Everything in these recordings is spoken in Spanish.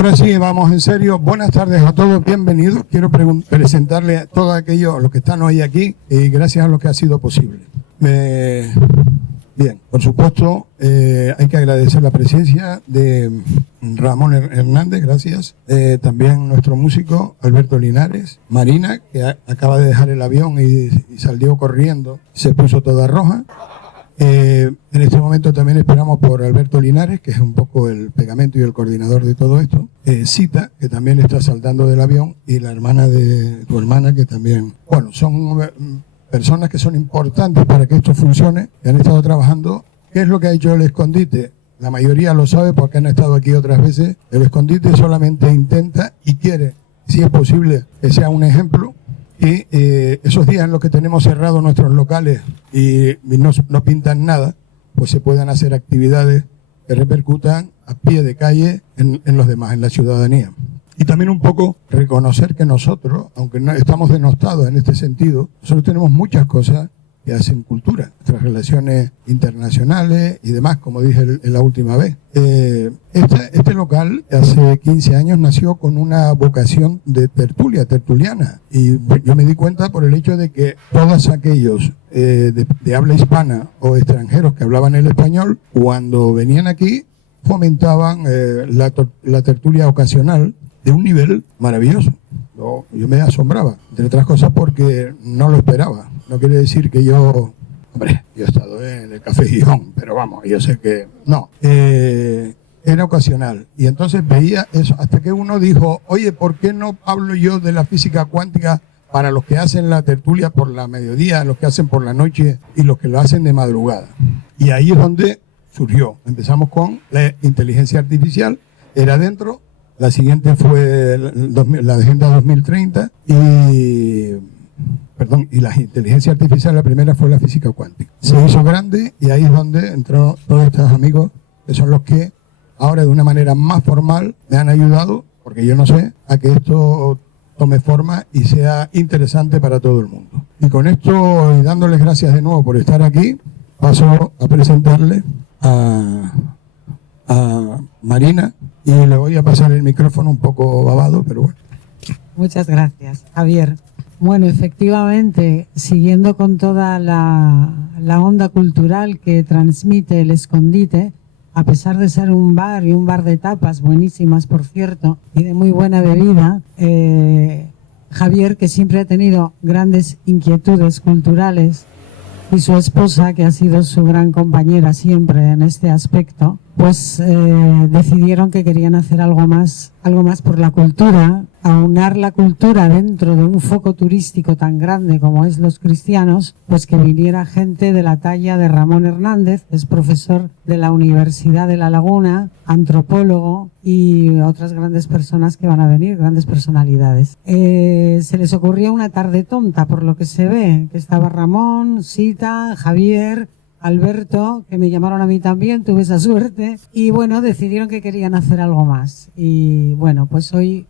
Ahora sí, vamos en serio. Buenas tardes a todos, bienvenidos. Quiero presentarle a todos aquellos los que están hoy aquí y gracias a lo que ha sido posible. Bien, por supuesto, hay que agradecer la presencia de Ramón Hernández, gracias. También nuestro músico Alberto Linares, Marina, que acaba de dejar el avión y salió corriendo, se puso toda roja. En este momento también esperamos por Alberto Linares, que es un poco el pegamento y el coordinador de todo esto. Cita, que también está saltando del avión, y la hermana de tu hermana, que también, bueno, son personas que son importantes para que esto funcione, que han estado trabajando. ¿Qué es lo que ha hecho el escondite? La mayoría lo sabe porque han estado aquí otras veces. El escondite solamente intenta y quiere, si es posible, que sea un ejemplo. Y esos días en los que tenemos cerrados nuestros locales y no pintan nada, pues se puedan hacer actividades que repercutan a pie de calle en los demás, en la ciudadanía. Y también un poco reconocer que nosotros, aunque no estamos denostados en este sentido, nosotros tenemos muchas cosas que hacen cultura, nuestras relaciones internacionales y demás, como dije la última vez. Este local hace 15 años nació con una vocación de tertuliana, y yo me di cuenta por el hecho de que todos aquellos de habla hispana o extranjeros que hablaban el español, cuando venían aquí, fomentaban la tertulia ocasional de un nivel maravilloso. Yo me asombraba, entre otras cosas porque no lo esperaba. No quiere decir que yo he estado en el Café Gijón, pero vamos, yo sé que no. Era ocasional. Y entonces veía eso, hasta que uno dijo, oye, ¿por qué no hablo yo de la física cuántica para los que hacen la tertulia por la mediodía, los que hacen por la noche y los que lo hacen de madrugada? Y ahí es donde surgió. Empezamos con la inteligencia artificial, era dentro. La siguiente fue la Agenda 2030 y la inteligencia artificial, la primera fue la física cuántica. Se hizo grande y ahí es donde entraron todos estos amigos, que son los que ahora de una manera más formal me han ayudado, porque yo no sé, a que esto tome forma y sea interesante para todo el mundo. Y con esto, y dándoles gracias de nuevo por estar aquí, paso a presentarle a Marina, y le voy a pasar el micrófono un poco babado, pero bueno. Muchas gracias, Javier. Bueno, efectivamente, siguiendo con toda la onda cultural que transmite el escondite, a pesar de ser un bar y un bar de tapas buenísimas, por cierto, y de muy buena bebida, Javier, que siempre ha tenido grandes inquietudes culturales, y su esposa, que ha sido su gran compañera siempre en este aspecto, pues decidieron que querían hacer algo más por la cultura, aunar la cultura dentro de un foco turístico tan grande como es Los Cristianos, pues que viniera gente de la talla de Ramón Hernández, es profesor de la Universidad de La Laguna, antropólogo, y otras grandes personas que van a venir, grandes personalidades. Se les ocurrió una tarde tonta, por lo que se ve, que estaba Ramón, Sita, Javier, Alberto, que me llamaron a mí también, tuve esa suerte, y bueno, decidieron que querían hacer algo más. Y bueno, pues hoy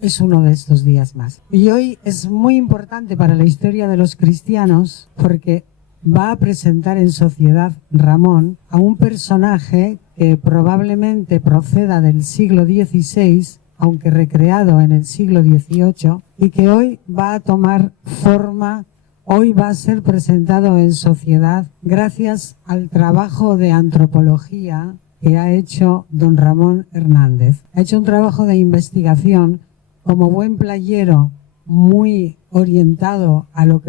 es uno de estos días más. Y hoy es muy importante para la historia de Los Cristianos porque va a presentar en sociedad Ramón a un personaje que probablemente proceda del siglo XVI, aunque recreado en el siglo XVIII, y que hoy va a tomar forma. Hoy va a ser presentado en sociedad gracias al trabajo de antropología que ha hecho don Ramón Hernández. Ha hecho un trabajo de investigación como buen playero, muy orientado a lo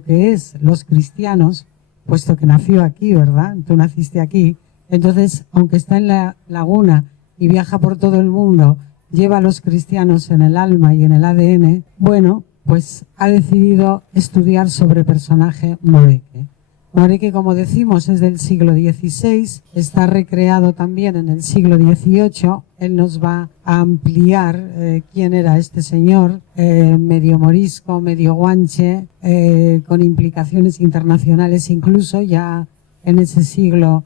que es Los Cristianos, puesto que nació aquí, ¿verdad? Tú naciste aquí. Entonces, aunque está en La Laguna y viaja por todo el mundo, lleva a Los Cristianos en el alma y en el ADN, bueno, pues ha decidido estudiar sobre personaje Moreque. Moreque, como decimos, es del siglo XVI, está recreado también en el siglo XVIII. Él nos va a ampliar quién era este señor, medio morisco, medio guanche, con implicaciones internacionales incluso. Ya en ese siglo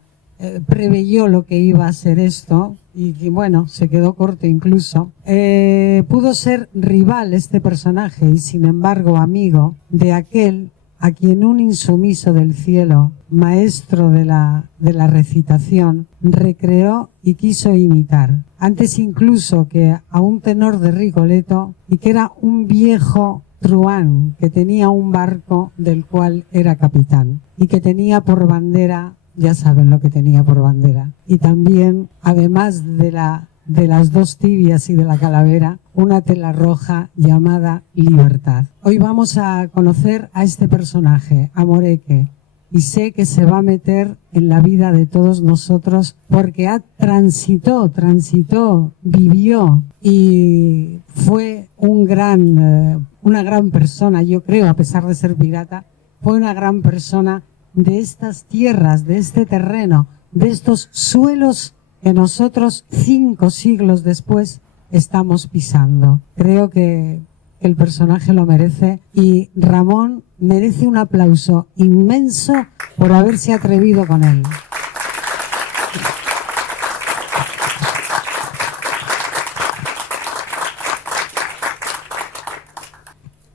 preveyó lo que iba a ser esto. Y bueno, se quedó corto incluso. Pudo ser rival este personaje y sin embargo amigo de aquel a quien un insumiso del cielo, maestro de la recitación, recreó y quiso imitar, antes incluso que a un tenor de Rigoletto, y que era un viejo truán que tenía un barco del cual era capitán y que tenía por bandera, ya saben lo que tenía por bandera, y también, además de las dos tibias y de la calavera, una tela roja llamada Libertad. Hoy vamos a conocer a este personaje, a Moreque, y sé que se va a meter en la vida de todos nosotros porque transitó, vivió y fue una gran persona, yo creo, a pesar de ser pirata, fue una gran persona de estas tierras, de este terreno, de estos suelos que nosotros 5 siglos después estamos pisando. Creo que el personaje lo merece y Ramón merece un aplauso inmenso por haberse atrevido con él.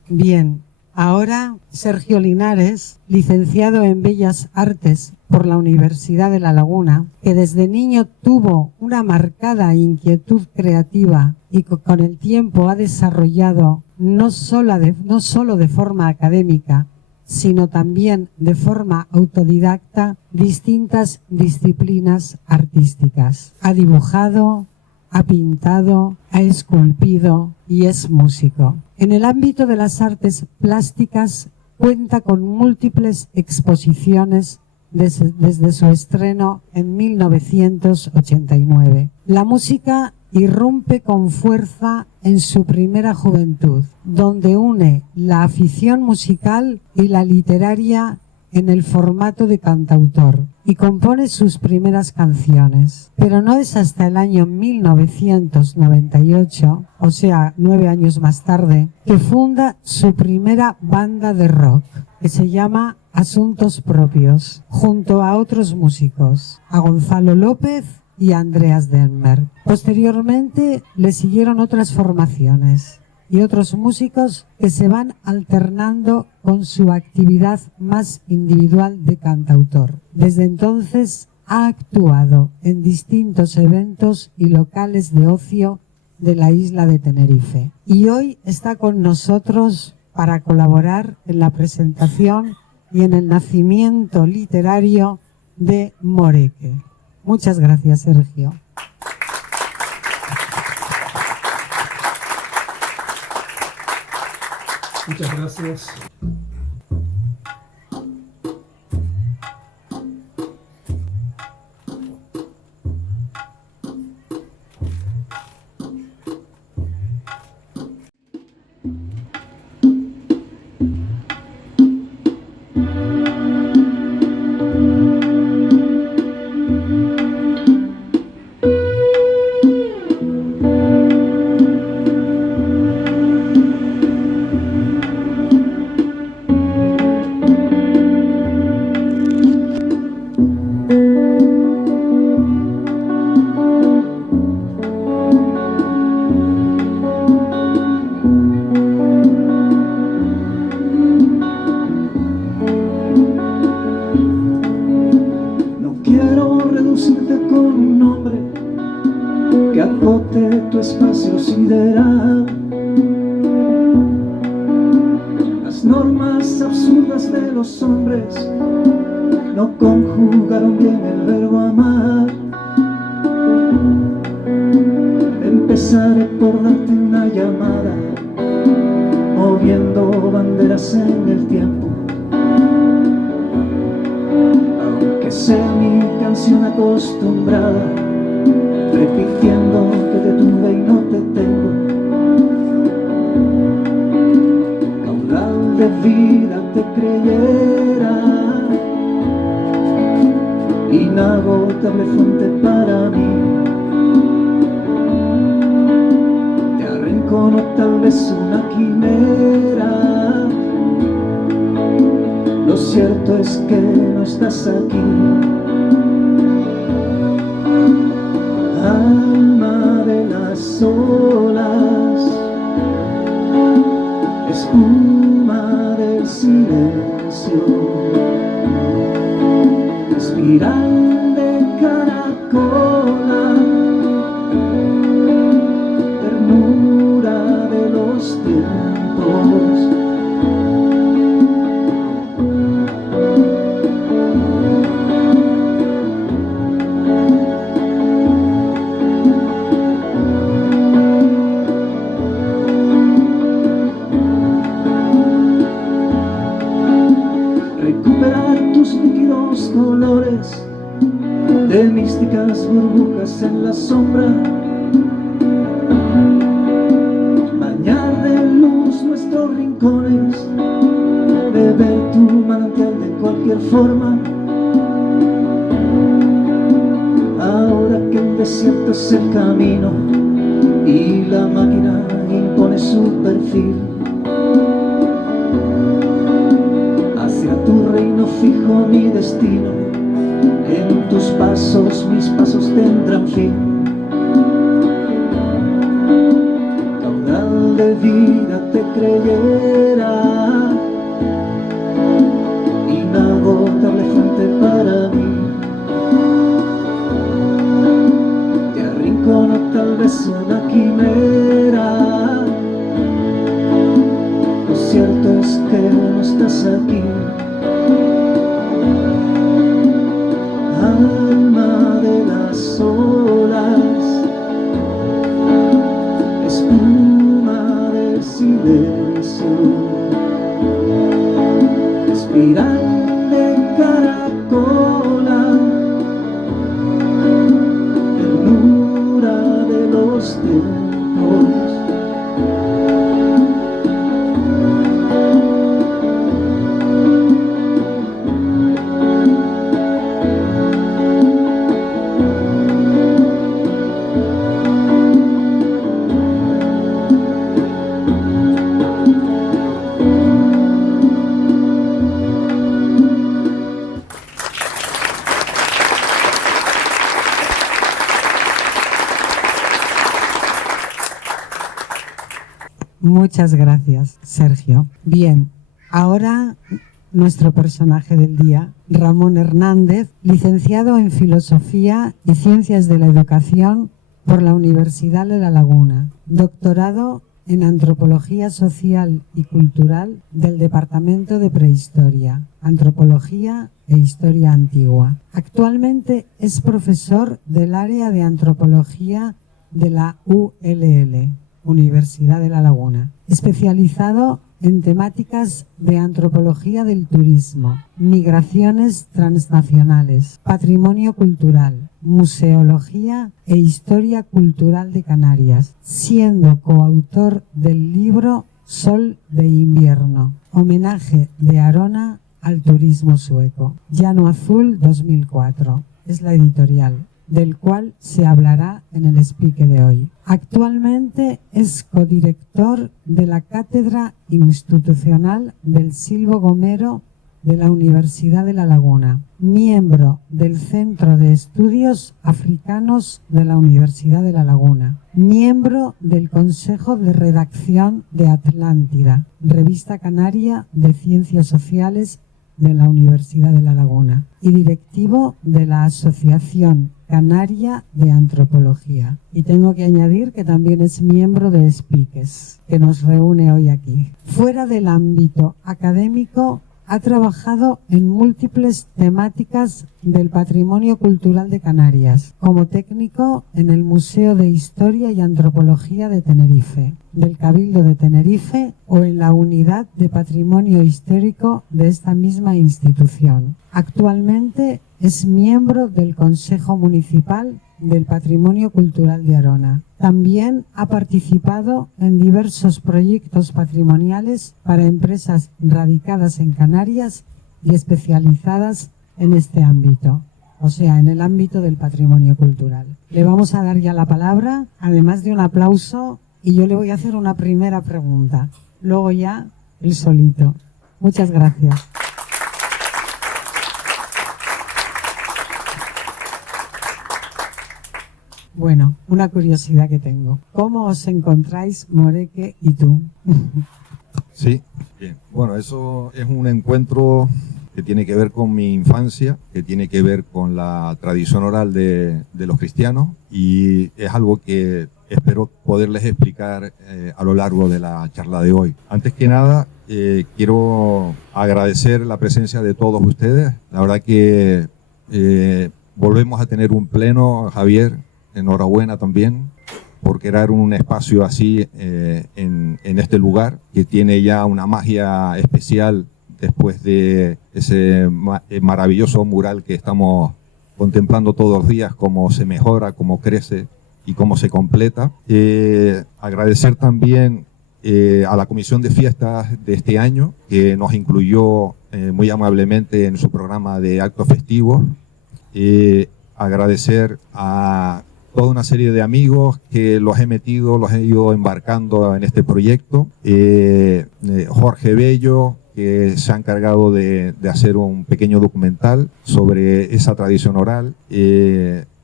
Bien, ahora Sergio Linares, licenciado en Bellas Artes por la Universidad de La Laguna, que desde niño tuvo una marcada inquietud creativa y con el tiempo ha desarrollado no solo de forma académica, sino también de forma autodidacta distintas disciplinas artísticas. Ha dibujado, ha pintado, ha esculpido y es músico. En el ámbito de las artes plásticas cuenta con múltiples exposiciones desde su estreno en 1989. La música irrumpe con fuerza en su primera juventud, donde une la afición musical y la literaria en el formato de cantautor y compone sus primeras canciones. Pero no es hasta el año 1998, o sea, 9 años más tarde, que funda su primera banda de rock, que se llama Asuntos Propios, junto a otros músicos, a Gonzalo López y a Andreas Denmer. Posteriormente le siguieron otras formaciones y otros músicos que se van alternando con su actividad más individual de cantautor. Desde entonces ha actuado en distintos eventos y locales de ocio de la isla de Tenerife. Y hoy está con nosotros para colaborar en la presentación y en el nacimiento literario de Moreque. Muchas gracias, Sergio. Muchas gracias. Tu espacio sideral, las normas absurdas de los hombres no conjugaron bien el verbo amar. Empezaré por darte una llamada, moviendo banderas en el tiempo, aunque sea mi canción acostumbrada, repitiendo que te tuve y no te tengo. Caudal de vida te creyera, inagotable fuente para mí. Te arrincono tal vez una quimera, lo cierto es que no estás aquí. Alma de las olas, espuma del silencio, espiral de caracola, ternura de los tiempos. Colores de místicas burbujas en la sombra, bañar de luz nuestros rincones, beber tu manantial de cualquier forma. Ahora que el desierto es el camino y la máquina impone su perfil, tu reino fijo mi destino, en tus pasos mis pasos tendrán fin. Caudal de vida te creyera, inagotable fuente para mí. Te arrincono tal vez una quimera, lo cierto es que no estás aquí. Alma de las olas, espuma del silencio, espiral de caracola, ternura de los tiempos. Muchas gracias, Sergio. Bien, ahora nuestro personaje del día, Ramón Hernández, licenciado en Filosofía y Ciencias de la Educación por la Universidad de La Laguna, doctorado en Antropología Social y Cultural del Departamento de Prehistoria, Antropología e Historia Antigua. Actualmente es profesor del área de Antropología de la ULL, Universidad de La Laguna, especializado en temáticas de antropología del turismo, migraciones transnacionales, patrimonio cultural, museología e historia cultural de Canarias, siendo coautor del libro Sol de invierno, homenaje de Arona al turismo sueco, Llano Azul 2004, es la editorial, del cual se hablará en el speak de hoy. Actualmente es codirector de la Cátedra Institucional del Silvo Gomero de la Universidad de La Laguna, miembro del Centro de Estudios Africanos de la Universidad de La Laguna, miembro del Consejo de Redacción de Atlántida, revista canaria de Ciencias Sociales de la Universidad de La Laguna, y directivo de la Asociación Canaria de Antropología. Y tengo que añadir que también es miembro de Speakers, que nos reúne hoy aquí. Fuera del ámbito académico, ha trabajado en múltiples temáticas del patrimonio cultural de Canarias, como técnico en el Museo de Historia y Antropología de Tenerife, del Cabildo de Tenerife o en la Unidad de Patrimonio Histórico de esta misma institución. Actualmente es miembro del Consejo Municipal del Patrimonio Cultural de Arona. También ha participado en diversos proyectos patrimoniales para empresas radicadas en Canarias y especializadas en este ámbito, o sea, en el ámbito del patrimonio cultural. Le vamos a dar ya la palabra, además de un aplauso, y yo le voy a hacer una primera pregunta, luego ya él solito. Muchas gracias. Bueno, una curiosidad que tengo. ¿Cómo os encontráis, Moreque y tú? Sí, bien. Bueno, eso es un encuentro que tiene que ver con mi infancia, que tiene que ver con la tradición oral de los cristianos, y es algo que espero poderles explicar a lo largo de la charla de hoy. Antes que nada, quiero agradecer la presencia de todos ustedes. La verdad que volvemos a tener un pleno, Javier, enhorabuena también por crear un espacio así en este lugar, que tiene ya una magia especial después de ese maravilloso mural que estamos contemplando todos los días, cómo se mejora, cómo crece y cómo se completa. Agradecer también a la Comisión de Fiestas de este año, que nos incluyó muy amablemente en su programa de actos festivos. Agradecer a toda una serie de amigos que los he ido embarcando en este proyecto. Jorge Bello, que se ha encargado de hacer un pequeño documental sobre esa tradición oral.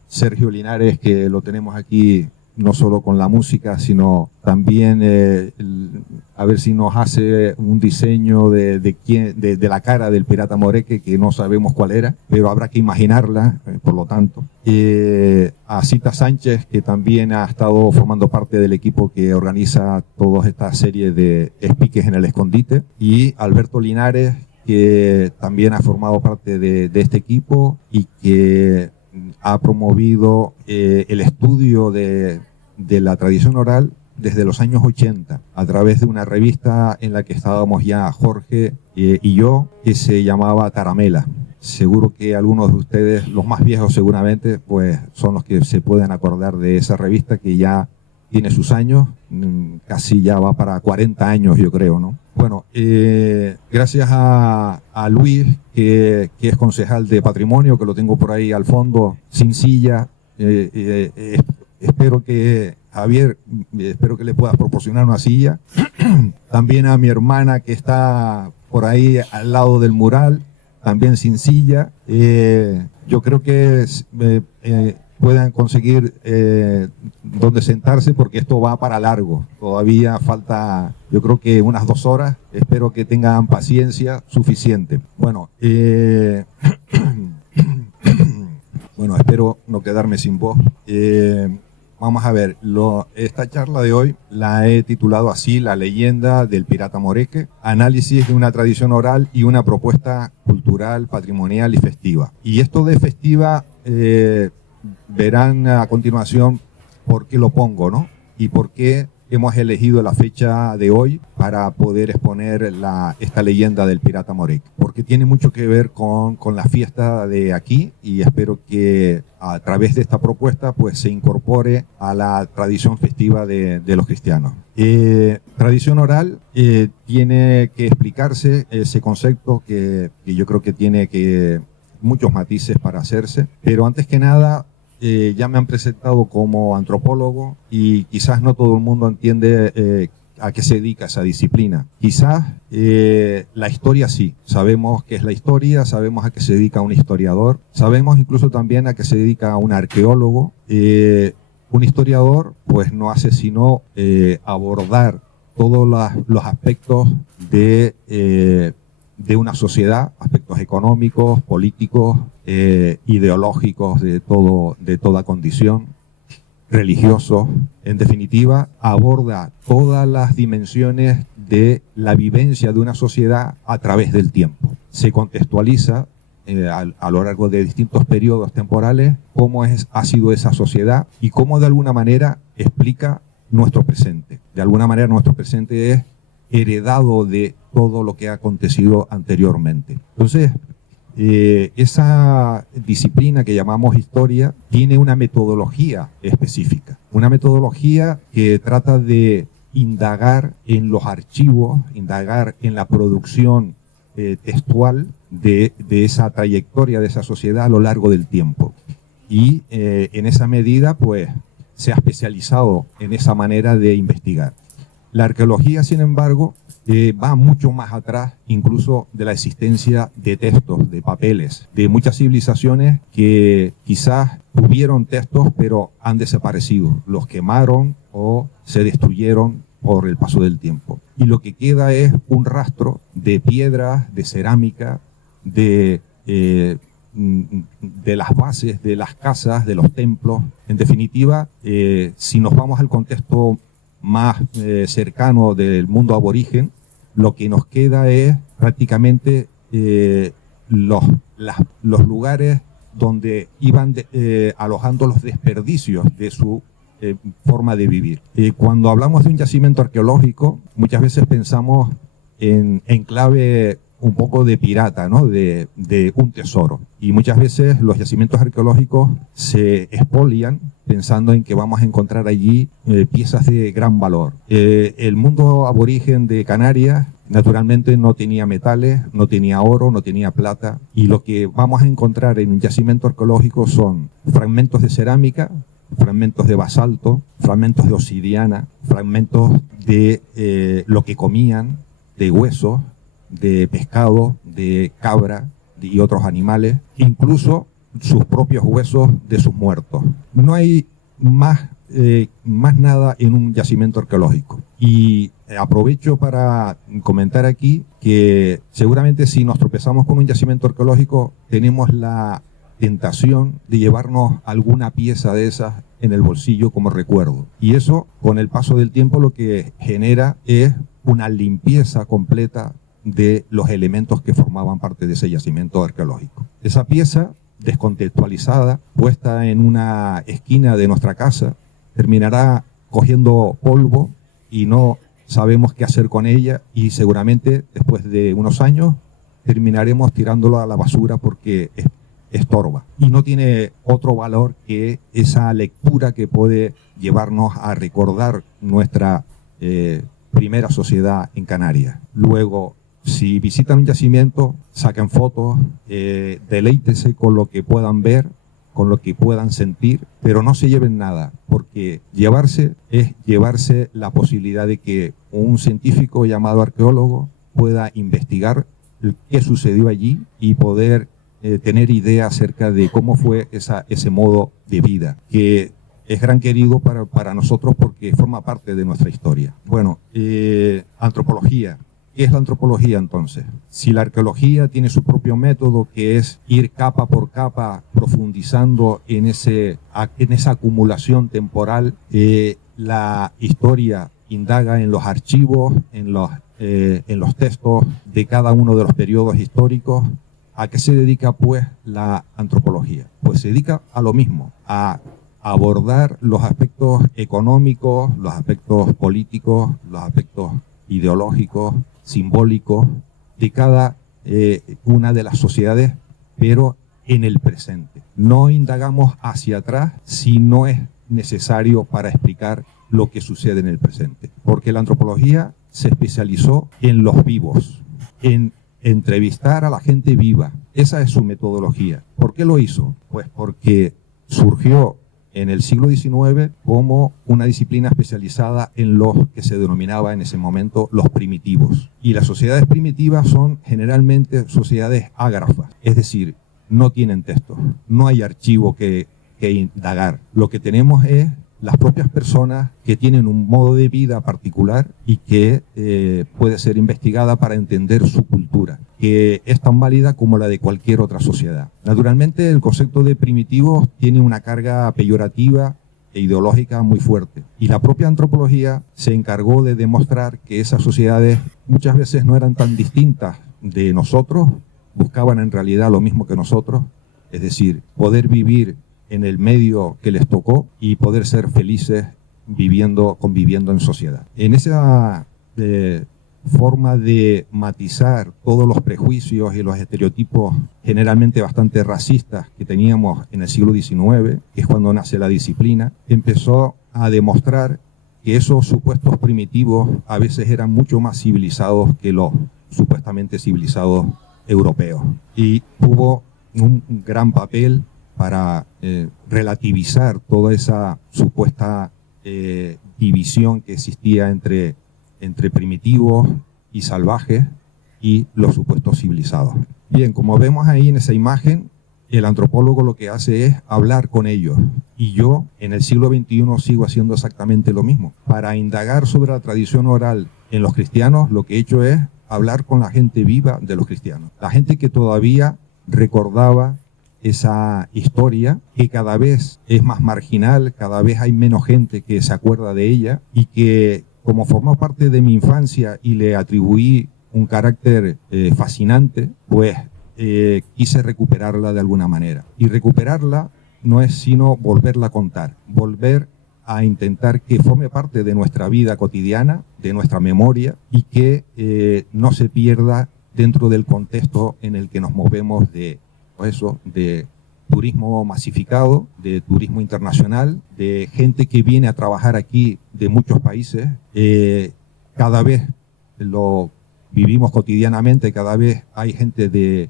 Sergio Linares, que lo tenemos aquí no solo con la música, sino también a ver si nos hace un diseño de la cara del pirata Moreque, que no sabemos cuál era, pero habrá que imaginarla, por lo tanto. A Cita Sánchez, que también ha estado formando parte del equipo que organiza toda esta serie de espiques en el escondite, y Alberto Linares, que también ha formado parte de este equipo y que ha promovido el estudio de la tradición oral desde los años 80 a través de una revista en la que estábamos ya Jorge y yo, que se llamaba Taramela. Seguro que algunos de ustedes, los más viejos seguramente, pues son los que se pueden acordar de esa revista, que ya tiene sus años, casi ya va para 40 años, yo creo, ¿no? Bueno, gracias a Luis, que es concejal de Patrimonio, que lo tengo por ahí al fondo, sin silla. Espero que, Javier, espero que le puedas proporcionar una silla. También a mi hermana, que está por ahí al lado del mural, también sin silla. Yo creo que puedan conseguir dónde sentarse, porque esto va para largo. Todavía falta, yo creo que unas 2 horas. Espero que tengan paciencia suficiente. Bueno, bueno, espero no quedarme sin voz. Vamos a ver, esta charla de hoy la he titulado así: La leyenda del pirata Moreque, análisis de una tradición oral y una propuesta cultural, patrimonial y festiva. Y esto de festiva, verán a continuación por qué lo pongo, ¿no? Y por qué hemos elegido la fecha de hoy para poder exponer esta leyenda del pirata Moreque. Porque tiene mucho que ver con la fiesta de aquí, y espero que a través de esta propuesta pues se incorpore a la tradición festiva de los cristianos. Tradición oral, tiene que explicarse ese concepto que yo creo que tiene muchos matices para hacerse, pero antes que nada, ya me han presentado como antropólogo y quizás no todo el mundo entiende a qué se dedica esa disciplina. Quizás la historia sí, sabemos qué es la historia, sabemos a qué se dedica un historiador, sabemos incluso también a qué se dedica un arqueólogo. Un historiador pues no hace sino abordar todos los aspectos de una sociedad, aspectos económicos, políticos, ideológicos de toda condición, religiosos. En definitiva, aborda todas las dimensiones de la vivencia de una sociedad a través del tiempo. Se contextualiza a lo largo de distintos periodos temporales cómo ha sido esa sociedad y cómo de alguna manera explica nuestro presente. De alguna manera nuestro presente es heredado de todo lo que ha acontecido anteriormente. Entonces, esa disciplina que llamamos historia tiene una metodología específica, una metodología que trata de indagar en los archivos, indagar en la producción textual de esa trayectoria de esa sociedad a lo largo del tiempo. Y en esa medida, pues, se ha especializado en esa manera de investigar. La arqueología, sin embargo, va mucho más atrás, incluso de la existencia de textos, de papeles, de muchas civilizaciones que quizás tuvieron textos, pero han desaparecido, los quemaron o se destruyeron por el paso del tiempo. Y lo que queda es un rastro de piedras, de cerámica, de de las bases de las casas, de los templos. En definitiva, si nos vamos al contexto más cercano del mundo aborigen, lo que nos queda es prácticamente los lugares donde iban alojando los desperdicios de su forma de vivir. Cuando hablamos de un yacimiento arqueológico, muchas veces pensamos en clave un poco de pirata, ¿no? De un tesoro. Y muchas veces los yacimientos arqueológicos se expolian pensando en que vamos a encontrar allí piezas de gran valor. El mundo aborigen de Canarias naturalmente no tenía metales, no tenía oro, no tenía plata, y lo que vamos a encontrar en un yacimiento arqueológico son fragmentos de cerámica, fragmentos de basalto, fragmentos de obsidiana, fragmentos de lo que comían, de huesos, de pescado, de cabra y otros animales, incluso sus propios huesos de sus muertos. No hay más nada en un yacimiento arqueológico. Y aprovecho para comentar aquí que seguramente si nos tropezamos con un yacimiento arqueológico tenemos la tentación de llevarnos alguna pieza de esas en el bolsillo como recuerdo. Y eso, con el paso del tiempo, lo que genera es una limpieza completa de los elementos que formaban parte de ese yacimiento arqueológico. Esa pieza, descontextualizada, puesta en una esquina de nuestra casa, terminará cogiendo polvo y no sabemos qué hacer con ella, y seguramente después de unos años terminaremos tirándolo a la basura porque estorba y no tiene otro valor que esa lectura que puede llevarnos a recordar nuestra primera sociedad en Canarias. Luego, si visitan un yacimiento, saquen fotos, deleítese con lo que puedan ver, con lo que puedan sentir, pero no se lleven nada, porque llevarse es llevarse la posibilidad de que un científico llamado arqueólogo pueda investigar qué sucedió allí y poder tener idea acerca de cómo fue ese modo de vida, que es gran querido para nosotros porque forma parte de nuestra historia. Bueno, antropología. ¿Qué es la antropología entonces? Si la arqueología tiene su propio método, que es ir capa por capa profundizando en esa acumulación temporal, la historia indaga en los archivos, en los textos de cada uno de los periodos históricos. ¿A qué se dedica pues la antropología? Pues se dedica a lo mismo, a abordar los aspectos económicos, los aspectos políticos, los aspectos ideológicos, simbólicos de cada una de las sociedades, pero en el presente. No indagamos hacia atrás si no es necesario para explicar lo que sucede en el presente, porque la antropología se especializó en los vivos, en entrevistar a la gente viva. Esa es su metodología. ¿Por qué lo hizo? Pues porque surgió en el siglo XIX como una disciplina especializada en los que se denominaba en ese momento los primitivos. Y las sociedades primitivas son generalmente sociedades ágrafas, es decir, no tienen textos, no hay archivo que indagar. Lo que tenemos es las propias personas que tienen un modo de vida particular y que puede ser investigada para entender su cultura, que es tan válida como la de cualquier otra sociedad. Naturalmente, el concepto de primitivos tiene una carga peyorativa e ideológica muy fuerte. Y la propia antropología se encargó de demostrar que esas sociedades muchas veces no eran tan distintas de nosotros, buscaban en realidad lo mismo que nosotros, es decir, poder vivir en el medio que les tocó y poder ser felices conviviendo en sociedad. En esa forma de matizar todos los prejuicios y los estereotipos generalmente bastante racistas que teníamos en el siglo XIX, que es cuando nace la disciplina, empezó a demostrar que esos supuestos primitivos a veces eran mucho más civilizados que los supuestamente civilizados europeos. Y tuvo un gran papel para relativizar toda esa supuesta división que existía entre primitivos y salvajes y los supuestos civilizados. Bien, como vemos ahí en esa imagen, el antropólogo lo que hace es hablar con ellos. Y yo, en el siglo XXI, sigo haciendo exactamente lo mismo. Para indagar sobre la tradición oral en los cristianos, lo que he hecho es hablar con la gente viva de los cristianos, la gente que todavía recordaba esa historia, que cada vez es más marginal, cada vez hay menos gente que se acuerda de ella, y que como formó parte de mi infancia y le atribuí un carácter fascinante, pues quise recuperarla de alguna manera. Y recuperarla no es sino volverla a contar, volver a intentar que forme parte de nuestra vida cotidiana, de nuestra memoria, y que no se pierda dentro del contexto en el que nos movemos de turismo masificado, de turismo internacional, de gente que viene a trabajar aquí de muchos países. Cada vez lo vivimos cotidianamente, cada vez hay gente que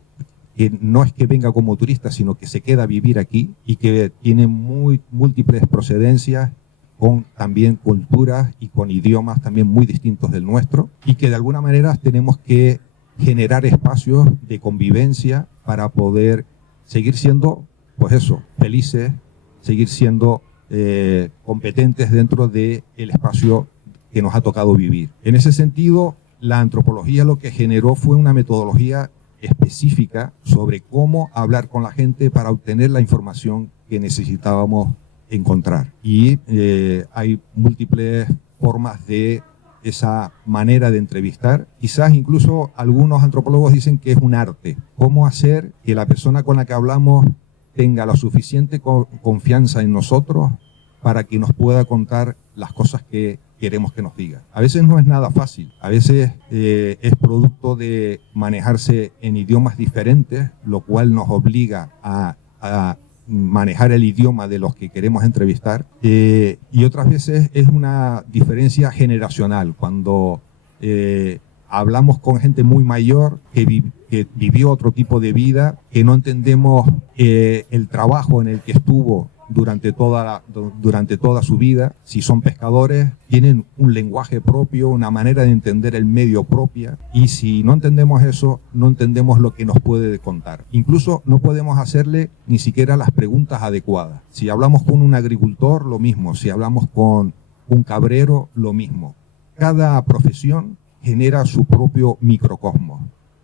no es que venga como turista, sino que se queda a vivir aquí y que tiene múltiples procedencias, con también culturas y con idiomas también muy distintos del nuestro, y que de alguna manera tenemos que generar espacios de convivencia para poder seguir siendo, felices, seguir siendo competentes dentro del espacio que nos ha tocado vivir. En ese sentido, la antropología lo que generó fue una metodología específica sobre cómo hablar con la gente para obtener la información que necesitábamos encontrar. Y hay múltiples formas de esa manera de entrevistar. Quizás incluso algunos antropólogos dicen que es un arte. Cómo hacer que la persona con la que hablamos tenga la suficiente confianza en nosotros para que nos pueda contar las cosas que queremos que nos diga. A veces no es nada fácil, a veces es producto de manejarse en idiomas diferentes, lo cual nos obliga a manejar el idioma de los que queremos entrevistar, y otras veces es una diferencia generacional, cuando hablamos con gente muy mayor que vivió otro tipo de vida, que no entendemos el trabajo en el que estuvo durante toda su vida. Si son pescadores, tienen un lenguaje propio, una manera de entender el medio propia, y si no entendemos eso, no entendemos lo que nos puede contar. Incluso no podemos hacerle ni siquiera las preguntas adecuadas. Si hablamos con un agricultor, lo mismo. Si hablamos con un cabrero, lo mismo. Cada profesión genera su propio microcosmos,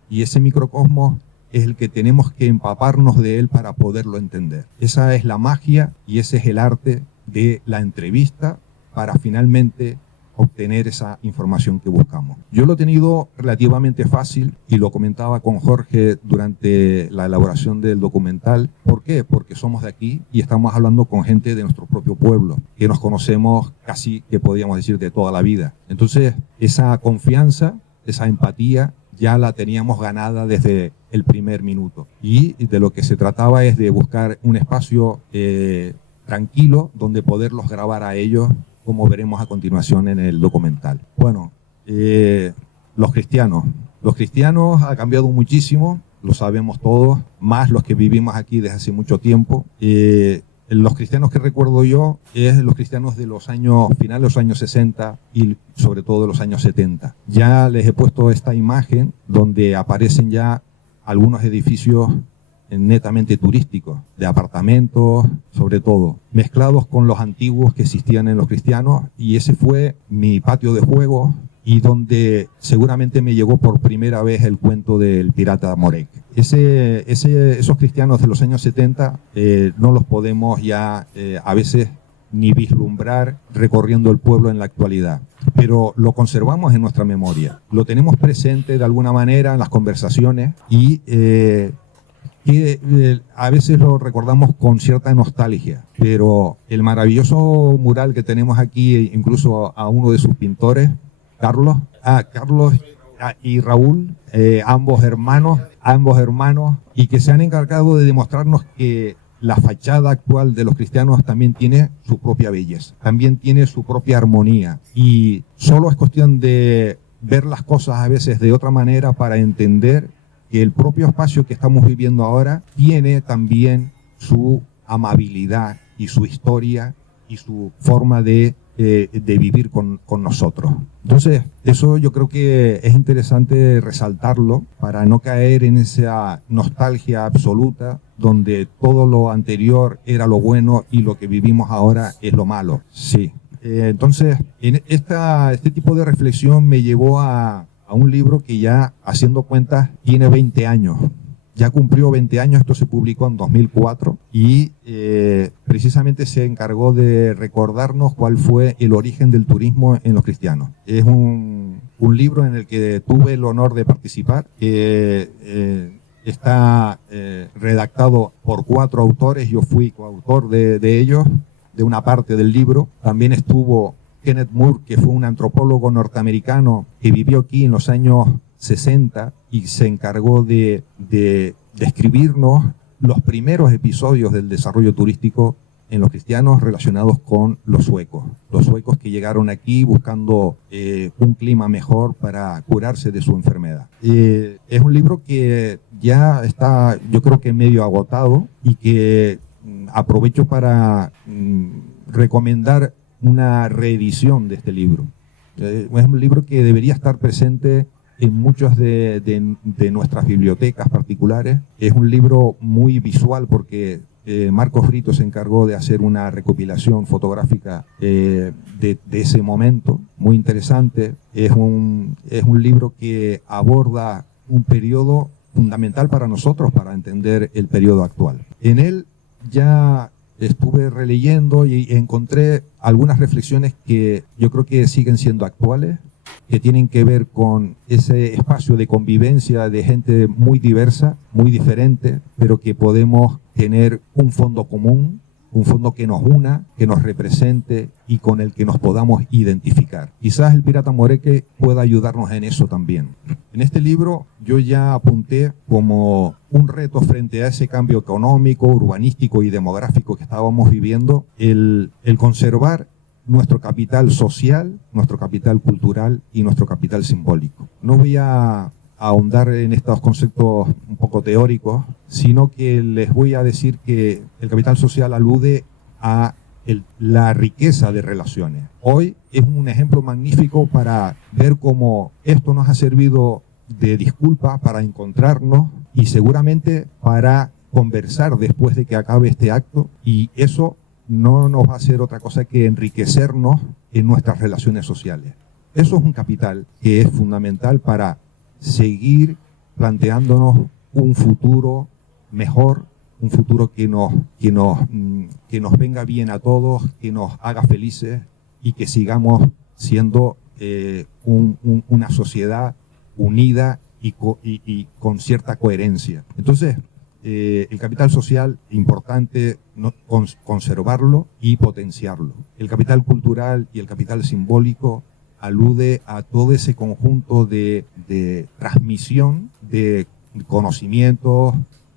y ese microcosmos es el que tenemos que empaparnos de él para poderlo entender. Esa es la magia y ese es el arte de la entrevista para finalmente obtener esa información que buscamos. Yo lo he tenido relativamente fácil y lo comentaba con Jorge durante la elaboración del documental. ¿Por qué? Porque somos de aquí y estamos hablando con gente de nuestro propio pueblo, que nos conocemos casi, que podríamos decir, de toda la vida. Entonces, esa confianza, esa empatía, ya la teníamos ganada desde el primer minuto. Y de lo que se trataba es de buscar un espacio tranquilo donde poderlos grabar a ellos, como veremos a continuación en el documental. Bueno, los cristianos. Los cristianos han cambiado muchísimo, lo sabemos todos, más los que vivimos aquí desde hace mucho tiempo. Los cristianos que recuerdo yo es los cristianos de los años finales, los años 60 y sobre todo de los años 70. Ya les he puesto esta imagen donde aparecen ya algunos edificios netamente turísticos, de apartamentos, sobre todo, mezclados con los antiguos que existían en los cristianos, y ese fue mi patio de juegos y donde seguramente me llegó por primera vez el cuento del pirata Morek. Esos cristianos de los años 70 no los podemos ya a veces ni vislumbrar recorriendo el pueblo en la actualidad, pero lo conservamos en nuestra memoria, lo tenemos presente de alguna manera en las conversaciones y a veces lo recordamos con cierta nostalgia, pero el maravilloso mural que tenemos aquí, incluso a uno de sus pintores, Carlos y Raúl, ambos hermanos, y que se han encargado de demostrarnos que la fachada actual de los cristianos también tiene su propia belleza, también tiene su propia armonía, y solo es cuestión de ver las cosas a veces de otra manera para entender que el propio espacio que estamos viviendo ahora tiene también su amabilidad y su historia y su forma de vivir con nosotros. Entonces, eso yo creo que es interesante resaltarlo para no caer en esa nostalgia absoluta donde todo lo anterior era lo bueno y lo que vivimos ahora es lo malo. Sí. Entonces, este tipo de reflexión me llevó a a un libro que ya, haciendo cuentas, tiene 20 años. Ya cumplió 20 años, esto se publicó en 2004 y precisamente se encargó de recordarnos cuál fue el origen del turismo en los cristianos. Es un libro en el que tuve el honor de participar. Está redactado por 4 autores, yo fui coautor de ellos, de una parte del libro. También estuvo Kenneth Moore, que fue un antropólogo norteamericano que vivió aquí en los años 60 y se encargó de describirnos los primeros episodios del desarrollo turístico en los cristianos relacionados con los suecos que llegaron aquí buscando un clima mejor para curarse de su enfermedad. Es un libro que ya está, yo creo que medio agotado, y que aprovecho para recomendar una reedición de este libro. Es un libro que debería estar presente en muchas de nuestras bibliotecas particulares. Es un libro muy visual porque Marcos Brito se encargó de hacer una recopilación fotográfica de ese momento, muy interesante. Es un libro que aborda un periodo fundamental para nosotros para entender el periodo actual. En él ya estuve releyendo y encontré algunas reflexiones que yo creo que siguen siendo actuales, que tienen que ver con ese espacio de convivencia de gente muy diversa, muy diferente, pero que podemos tener un fondo común, un fondo que nos una, que nos represente y con el que nos podamos identificar. Quizás el Pirata Moreque pueda ayudarnos en eso también. En este libro yo ya apunté como un reto frente a ese cambio económico, urbanístico y demográfico que estábamos viviendo, el conservar nuestro capital social, nuestro capital cultural y nuestro capital simbólico. No voy a ahondar en estos conceptos un poco teóricos, sino que les voy a decir que el capital social alude a la riqueza de relaciones. Hoy es un ejemplo magnífico para ver cómo esto nos ha servido de disculpa para encontrarnos y seguramente para conversar después de que acabe este acto, y eso no nos va a hacer otra cosa que enriquecernos en nuestras relaciones sociales. Eso es un capital que es fundamental para seguir planteándonos un futuro mejor, un futuro que nos venga bien a todos, que nos haga felices y que sigamos siendo una sociedad unida y con cierta coherencia. Entonces, el capital social, importante conservarlo y potenciarlo. El capital cultural y el capital simbólico alude a todo ese conjunto de transmisión de conocimientos,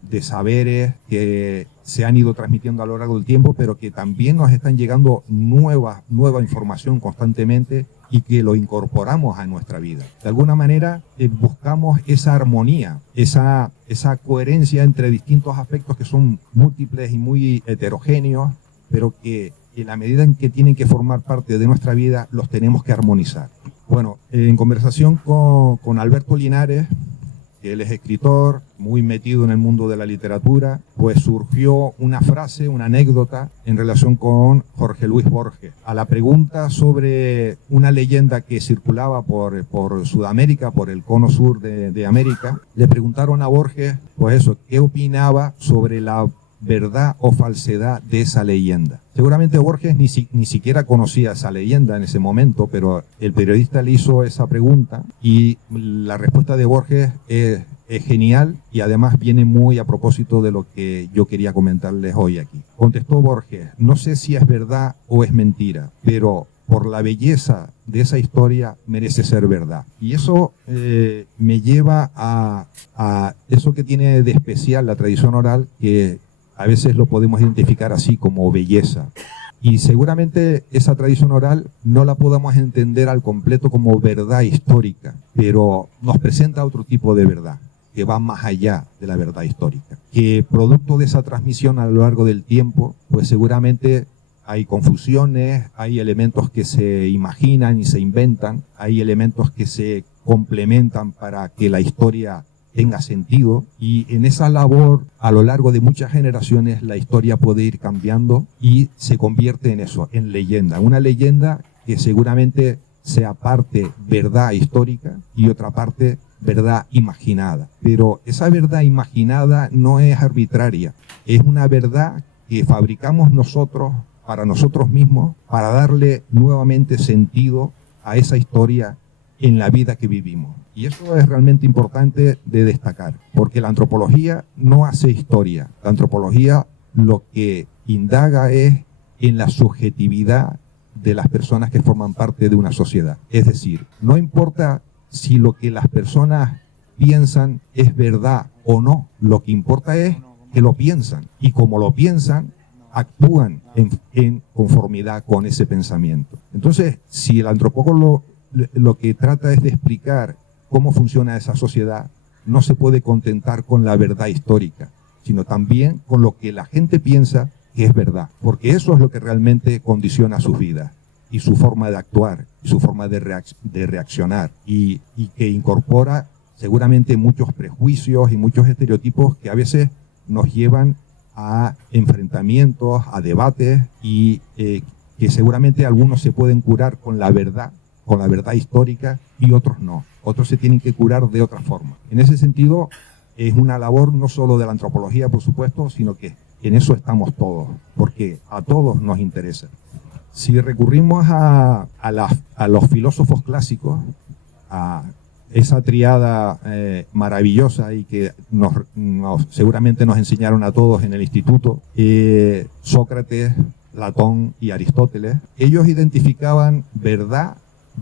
de saberes que se han ido transmitiendo a lo largo del tiempo, pero que también nos están llegando nueva información constantemente y que lo incorporamos a nuestra vida. De alguna manera buscamos esa armonía, esa coherencia entre distintos aspectos que son múltiples y muy heterogéneos, pero que en la medida en que tienen que formar parte de nuestra vida, los tenemos que armonizar. Bueno, en conversación con Alberto Linares, que él es escritor, muy metido en el mundo de la literatura, pues surgió una frase, una anécdota en relación con Jorge Luis Borges. A la pregunta sobre una leyenda que circulaba por Sudamérica, por el cono sur de América, le preguntaron a Borges, pues eso, ¿qué opinaba sobre la verdad o falsedad de esa leyenda? Seguramente Borges ni siquiera conocía esa leyenda en ese momento, pero el periodista le hizo esa pregunta y la respuesta de Borges es genial y además viene muy a propósito de lo que yo quería comentarles hoy aquí. Contestó Borges: no sé si es verdad o es mentira, pero por la belleza de esa historia merece ser verdad. Y eso me lleva a eso que tiene de especial la tradición oral, que a veces lo podemos identificar así como belleza. Y seguramente esa tradición oral no la podamos entender al completo como verdad histórica, pero nos presenta otro tipo de verdad, que va más allá de la verdad histórica. Que producto de esa transmisión a lo largo del tiempo, pues seguramente hay confusiones, hay elementos que se imaginan y se inventan, hay elementos que se complementan para que la historia tenga sentido, y en esa labor a lo largo de muchas generaciones la historia puede ir cambiando y se convierte en eso, en leyenda, una leyenda que seguramente sea parte verdad histórica y otra parte verdad imaginada. Pero esa verdad imaginada no es arbitraria, es una verdad que fabricamos nosotros para nosotros mismos, para darle nuevamente sentido a esa historia en la vida que vivimos. Y eso es realmente importante de destacar, porque la antropología no hace historia. La antropología lo que indaga es en la subjetividad de las personas que forman parte de una sociedad. Es decir, no importa si lo que las personas piensan es verdad o no, lo que importa es que lo piensan, y como lo piensan, actúan en conformidad con ese pensamiento. Entonces, si el antropólogo lo que trata es de explicar cómo funciona esa sociedad, no se puede contentar con la verdad histórica, sino también con lo que la gente piensa que es verdad, porque eso es lo que realmente condiciona sus vidas y su forma de actuar y su forma de reaccionar, y que incorpora seguramente muchos prejuicios y muchos estereotipos que a veces nos llevan a enfrentamientos, a debates, y que seguramente algunos se pueden curar con la verdad histórica y otros no. Otros se tienen que curar de otra forma. En ese sentido, es una labor no solo de la antropología, por supuesto, sino que en eso estamos todos, porque a todos nos interesa. Si recurrimos a los filósofos clásicos, a esa triada maravillosa y que seguramente nos enseñaron a todos en el instituto, Sócrates, Platón y Aristóteles, ellos identificaban verdad,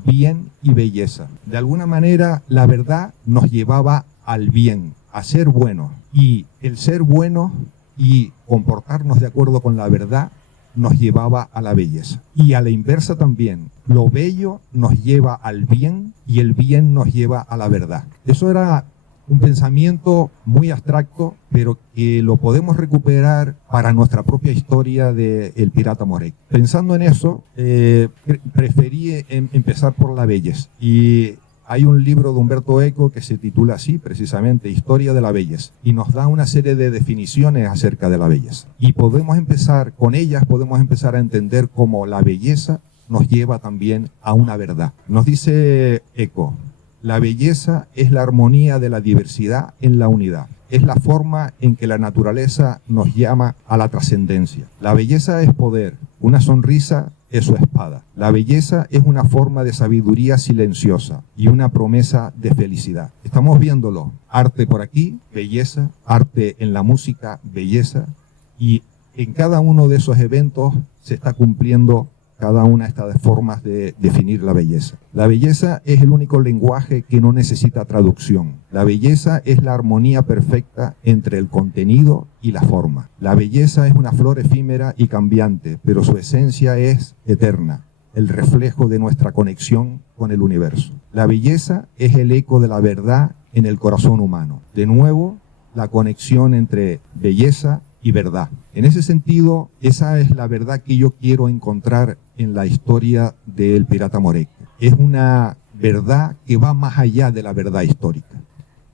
bien y belleza. De alguna manera, la verdad nos llevaba al bien, a ser buenos, y el ser buenos y comportarnos de acuerdo con la verdad nos llevaba a la belleza. Y a la inversa también, lo bello nos lleva al bien y el bien nos lleva a la verdad. Eso era un pensamiento muy abstracto, pero que lo podemos recuperar para nuestra propia historia del pirata Moreque. Pensando en eso, preferí empezar por la belleza. Y hay un libro de Umberto Eco que se titula así, precisamente, Historia de la Belleza, y nos da una serie de definiciones acerca de la belleza. Y podemos empezar, con ellas podemos empezar a entender cómo la belleza nos lleva también a una verdad. Nos dice Eco: la belleza es la armonía de la diversidad en la unidad. Es la forma en que la naturaleza nos llama a la trascendencia. La belleza es poder, una sonrisa es su espada. La belleza es una forma de sabiduría silenciosa y una promesa de felicidad. Estamos viéndolo. Arte por aquí, belleza. Arte en la música, belleza. Y en cada uno de esos eventos se está cumpliendo cada una de estas formas de definir la belleza. La belleza es el único lenguaje que no necesita traducción. La belleza es la armonía perfecta entre el contenido y la forma. La belleza es una flor efímera y cambiante, pero su esencia es eterna, el reflejo de nuestra conexión con el universo. La belleza es el eco de la verdad en el corazón humano. De nuevo, la conexión entre belleza y verdad. En ese sentido, esa es la verdad que yo quiero encontrar en la historia del pirata Moreque. Es una verdad que va más allá de la verdad histórica.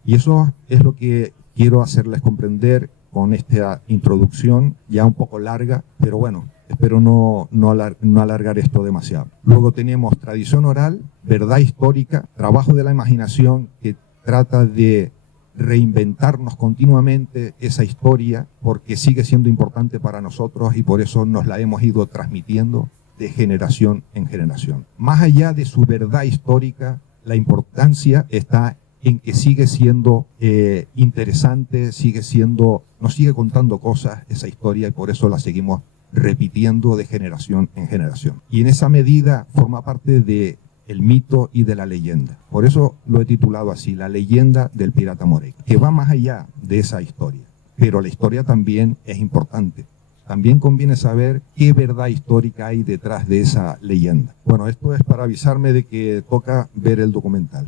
Y eso es lo que quiero hacerles comprender con esta introducción, ya un poco larga, pero bueno, espero no alargar esto demasiado. Luego tenemos tradición oral, verdad histórica, trabajo de la imaginación que trata de reinventarnos continuamente esa historia, porque sigue siendo importante para nosotros y por eso nos la hemos ido transmitiendo de generación en generación. Más allá de su verdad histórica, la importancia está en que sigue siendo interesante, nos sigue contando cosas esa historia, y por eso la seguimos repitiendo de generación en generación. Y en esa medida forma parte de el mito y de la leyenda. Por eso lo he titulado así, la leyenda del pirata Moreque, que va más allá de esa historia. Pero la historia también es importante. También conviene saber qué verdad histórica hay detrás de esa leyenda. Bueno, esto es para avisarme de que toca ver el documental.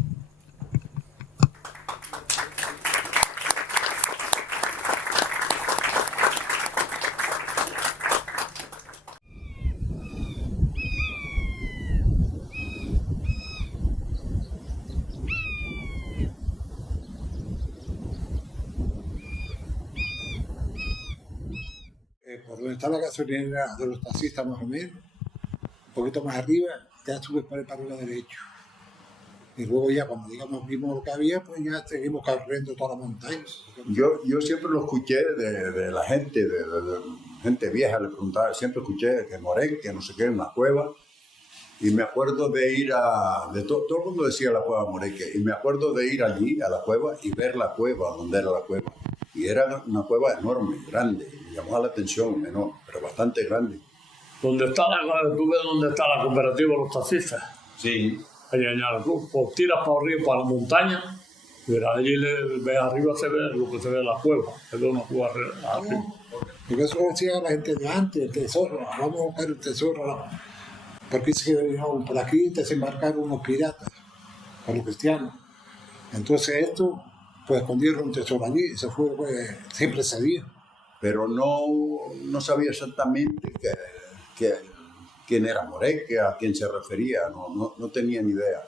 Por donde está la gasolinera de los taxistas más o menos, un poquito más arriba, ya sube para el lado derecho. Y luego ya cuando digamos vimos lo que había, pues ya seguimos corriendo toda la montaña. Yo siempre lo escuché de la gente, de gente vieja, le preguntaba, siempre escuché que Morek, que no sé qué, en la cueva. Y me acuerdo de ir todo el mundo decía la cueva Moreque, y me acuerdo de ir allí a la cueva y ver la cueva, donde era la cueva. Y era una cueva enorme, grande, me llamó la atención, enorme, pero bastante grande. ¿Tú ves dónde está la cooperativa de los taxistas? Sí. Allá en la cruz, pues tiras para arriba, para la montaña, y allí ves arriba se ve lo que se ve en la cueva, es de una cueva arriba. Porque eso decía la gente de antes, el tesoro, vamos a buscar el tesoro, porque se vinieron por aquí desembarcaron unos piratas, para los cristianos. Entonces esto, pues escondieron un tesoro allí, y se fue, pues, siempre sabía. Pero no sabía exactamente quién era Moreque, a quién se refería, no tenía ni idea.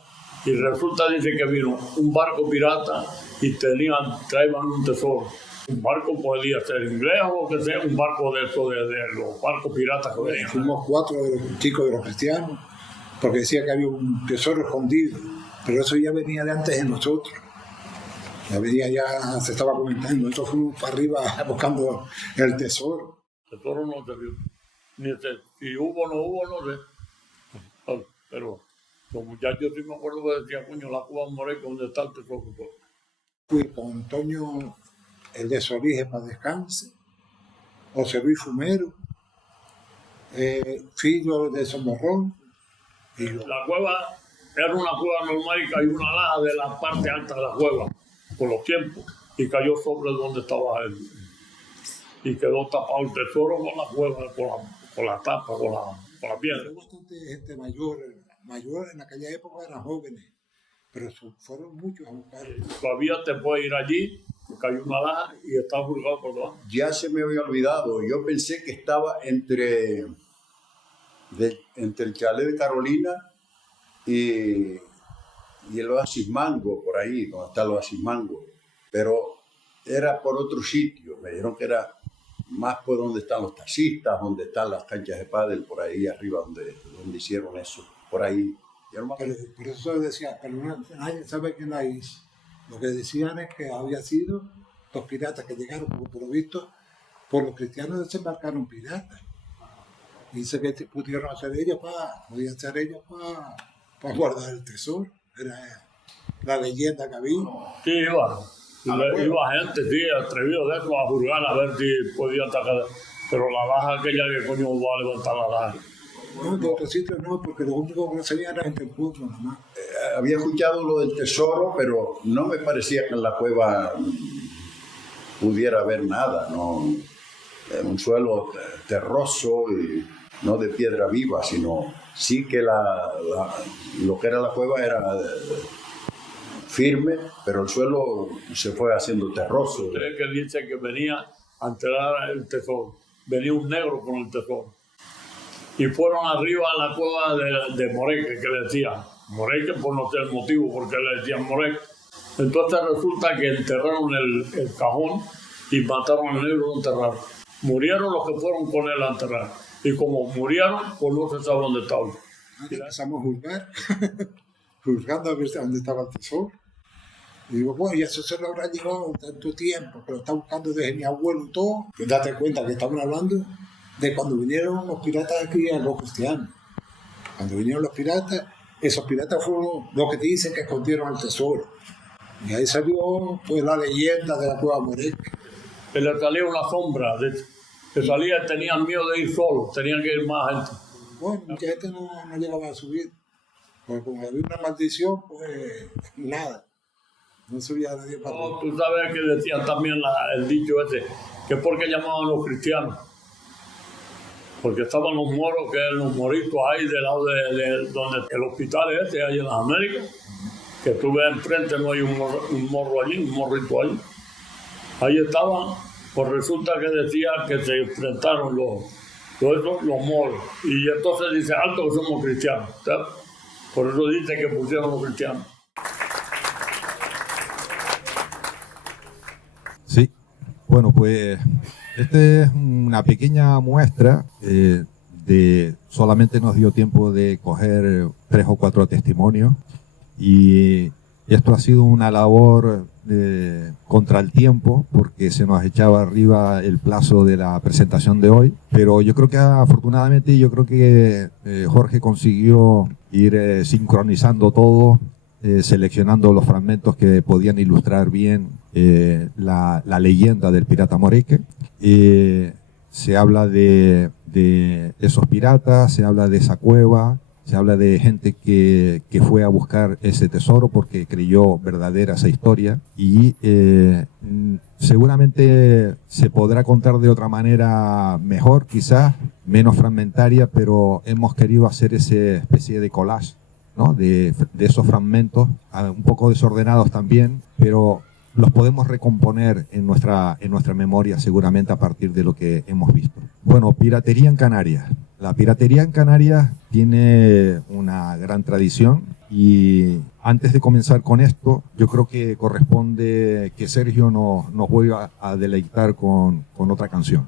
Y resulta, dice que vino un barco pirata y traían un tesoro. Un barco podía ser inglés o que sea, un barco de los barcos piratas que venían. Fuimos 4 de los chicos de los cristianos, porque decía que había un tesoro escondido, pero eso ya venía de antes de nosotros. Ya se estaba comentando, nosotros fuimos para arriba buscando el tesoro. El tesoro no se vio. Si hubo o no hubo, no sé. Pero los muchachos sí me acuerdo que decían, coño, la Cuba Moreca, ¿dónde está el tesoro? Fui con Antonio, el de Solís, para descanse, José Luis Fumero, Filho de Somorrón. La cueva era una cueva normal y cayó una laja de la parte alta de la cueva, por los tiempos, y cayó sobre donde estaba él. Y quedó tapado el tesoro con la cueva, con la tapa, con la piedra. Hay bastante gente mayor en aquella época eran jóvenes, pero fueron muchos a buscar. Todavía te puedes ir allí, cayó una laja y está juzgado por debajo. Ya se me había olvidado, yo pensé que estaba entre el chalet de Carolina y el Oasis Mango, por ahí, donde está el Oasis Mango, pero era por otro sitio, me dijeron que era más por donde están los taxistas, donde están las canchas de pádel, por ahí arriba donde hicieron eso, por ahí. Por eso decía, pero nadie sabe quién la hizo. Lo que decían es que había sido los piratas que llegaron, por lo visto, por los cristianos desembarcaron piratas. Dice que podían ser ellos para guardar el tesoro. Era la leyenda que había. Sí, iba gente, sí, atrevido de eso, a juzgar a ver si podía atacar. Pero la laja aquella que coño va a levantar la laja. No, de otro sitio no, porque lo único que no sabía era gente del pueblo, nomás. Había escuchado lo del tesoro, pero no me parecía que en la cueva pudiera haber nada, ¿no? Un suelo terroso y no de piedra viva, sino sí que lo que era la cueva era firme, pero el suelo se fue haciendo terroso. Usted que dice que venía a enterrar el tesoro, venía un negro con el tesoro. Y fueron arriba a la cueva de Moreque, que le decían Moreque por no sé el motivo, porque le decían Moreque. Entonces resulta que enterraron el cajón y mataron al negro y lo enterraron. Murieron los que fueron con él a enterrar. Y como murieron, pues no se sabe dónde estaban. Empezamos a juzgar, juzgando a ver dónde estaba el tesoro. Y digo, bueno, y eso se lo habrá llevado tanto tiempo, pero está buscando desde mi abuelo y todo. Pues date cuenta que estamos hablando de cuando vinieron los piratas aquí a los cristianos. Cuando vinieron los piratas, esos piratas fueron los que te dicen que escondieron el tesoro. Y ahí salió pues la leyenda de la cueva Moreque. Que le salía una sombra, que salía, tenían miedo de ir solo, tenían que ir más gente. Bueno, mucha gente no llegaba a subir, porque como había una maldición, pues nada, no subía nadie para arriba. Tú sabes que decían también el dicho ese, que es porque llamaban a los cristianos. Porque estaban los moros, que eran los moritos ahí del lado de donde el hospital ese, ahí en las Américas, que tú ves enfrente, no hay un morro allí, un morrito allí. Ahí estaban, pues resulta que decía que se enfrentaron los moros. Y entonces dice, alto que somos cristianos. ¿Sabes? Por eso dice que pusieron los cristianos. Sí, bueno, pues esta es una pequeña muestra solamente nos dio tiempo de coger 3 o 4 testimonios, y esto ha sido una labor contra el tiempo, porque se nos echaba arriba el plazo de la presentación de hoy, pero yo creo que afortunadamente Jorge consiguió ir sincronizando todo, seleccionando los fragmentos que podían ilustrar bien la leyenda del pirata Moreque. Se habla de esos piratas, se habla de esa cueva, se habla de gente que fue a buscar ese tesoro porque creyó verdadera esa historia, y seguramente se podrá contar de otra manera mejor, quizás menos fragmentaria, pero hemos querido hacer esa especie de collage, ¿no? de esos fragmentos, un poco desordenados también, pero los podemos recomponer en nuestra memoria seguramente a partir de lo que hemos visto. Bueno, piratería en Canarias. La piratería en Canarias tiene una gran tradición, y antes de comenzar con esto, yo creo que corresponde que Sergio nos vuelva a deleitar con otra canción.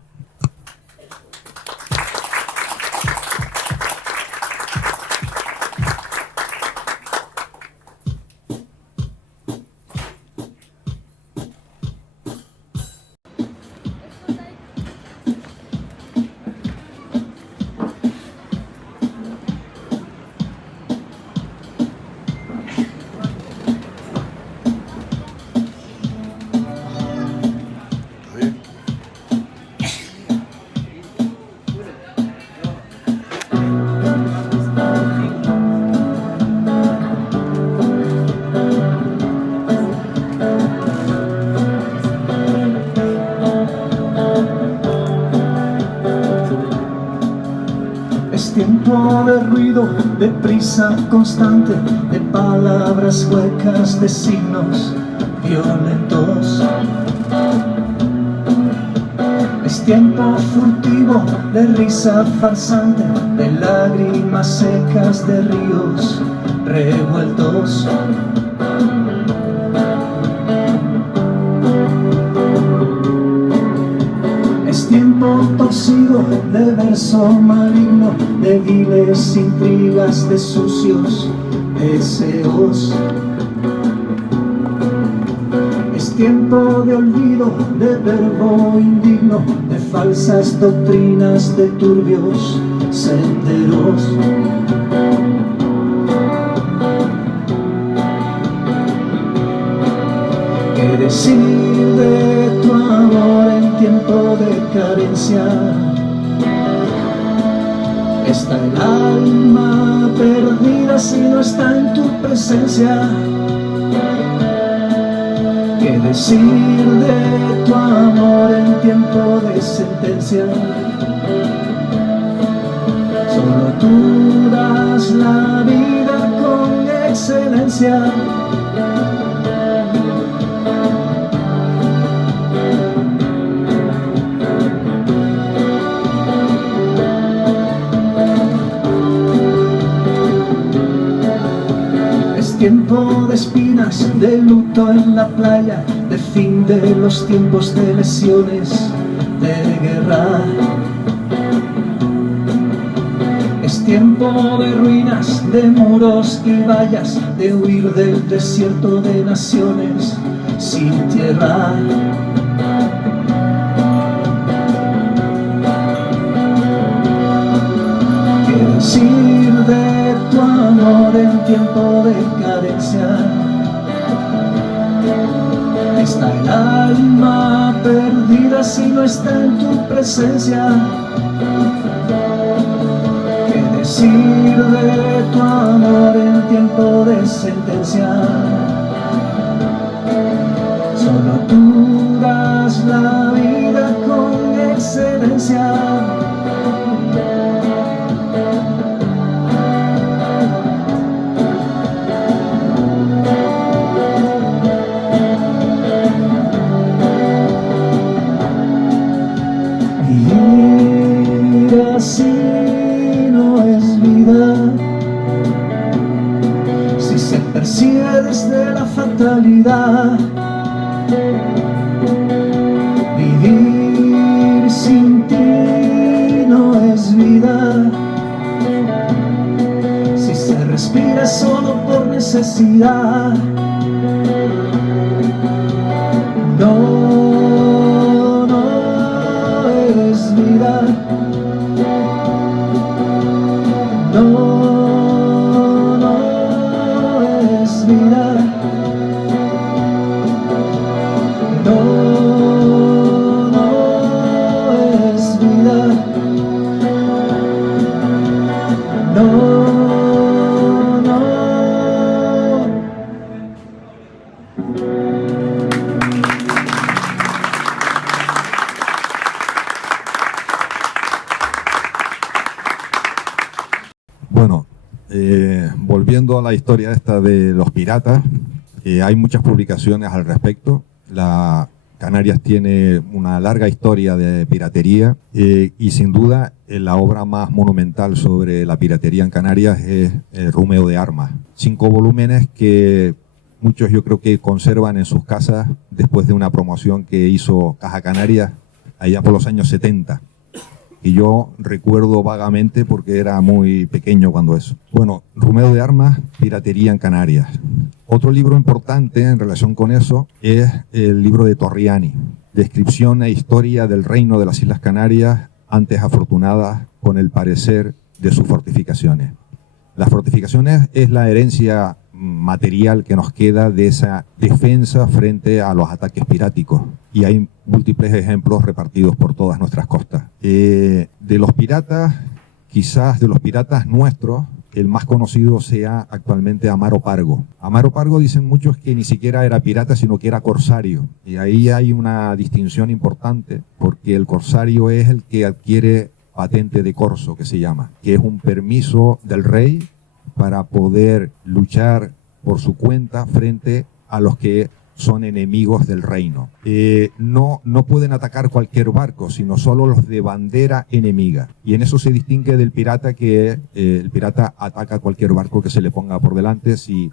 Tiempo de ruido, de prisa constante, de palabras huecas, de signos violentos. Es tiempo furtivo, de risa farsante, de lágrimas secas, de ríos revueltos. Torcido, de verso maligno, de viles intrigas, de sucios deseos. Es tiempo de olvido, de verbo indigno, de falsas doctrinas, de turbios senderos. ¿Qué decir de tu amor en tiempo de carencia? Está el alma perdida si no está en tu presencia. ¿Qué decir de tu amor en tiempo de sentencia? Solo tú das la vida con excelencia. Tiempo de espinas, de luto en la playa, de fin de los tiempos, de lesiones, de guerra. Es tiempo de ruinas, de muros y vallas, de huir del desierto de naciones sin tierra. ¿Qué decir de tu amor en tiempo de carencia? Está el alma perdida si no está en tu presencia. ¿Qué decir de tu amor en tiempo de sentencia? Solo tú das la vida con excelencia. Así no es vida, si se percibe desde la fatalidad. Vivir sin ti no es vida, respira solo por necesidad. No, no es vida. No, no es vida. No, no es vida. No, no. Bueno, volviendo a la historia esta de los piratas, hay muchas publicaciones al respecto. Canarias tiene una larga historia de piratería y sin duda la obra más monumental sobre la piratería en Canarias es Rumeo de Armas. 5 volúmenes que muchos yo creo que conservan en sus casas después de una promoción que hizo Caja Canarias allá por los años 70. Y yo recuerdo vagamente porque era muy pequeño cuando eso. Bueno, Rumeo de Armas, piratería en Canarias. Otro libro importante en relación con eso es el libro de Torriani, Descripción e Historia del Reino de las Islas Canarias, antes afortunadas con el parecer de sus fortificaciones. Las fortificaciones es la herencia material que nos queda de esa defensa frente a los ataques piráticos. Y hay múltiples ejemplos repartidos por todas nuestras costas. De los piratas, quizás de los piratas nuestros, el más conocido sea actualmente Amaro Pargo. Amaro Pargo dicen muchos que ni siquiera era pirata, sino que era corsario. Y ahí hay una distinción importante, porque el corsario es el que adquiere patente de corso, que se llama, que es un permiso del rey para poder luchar por su cuenta frente a los que son enemigos del reino. No pueden atacar cualquier barco, sino solo los de bandera enemiga. Y en eso se distingue del pirata, que el pirata ataca cualquier barco que se le ponga por delante si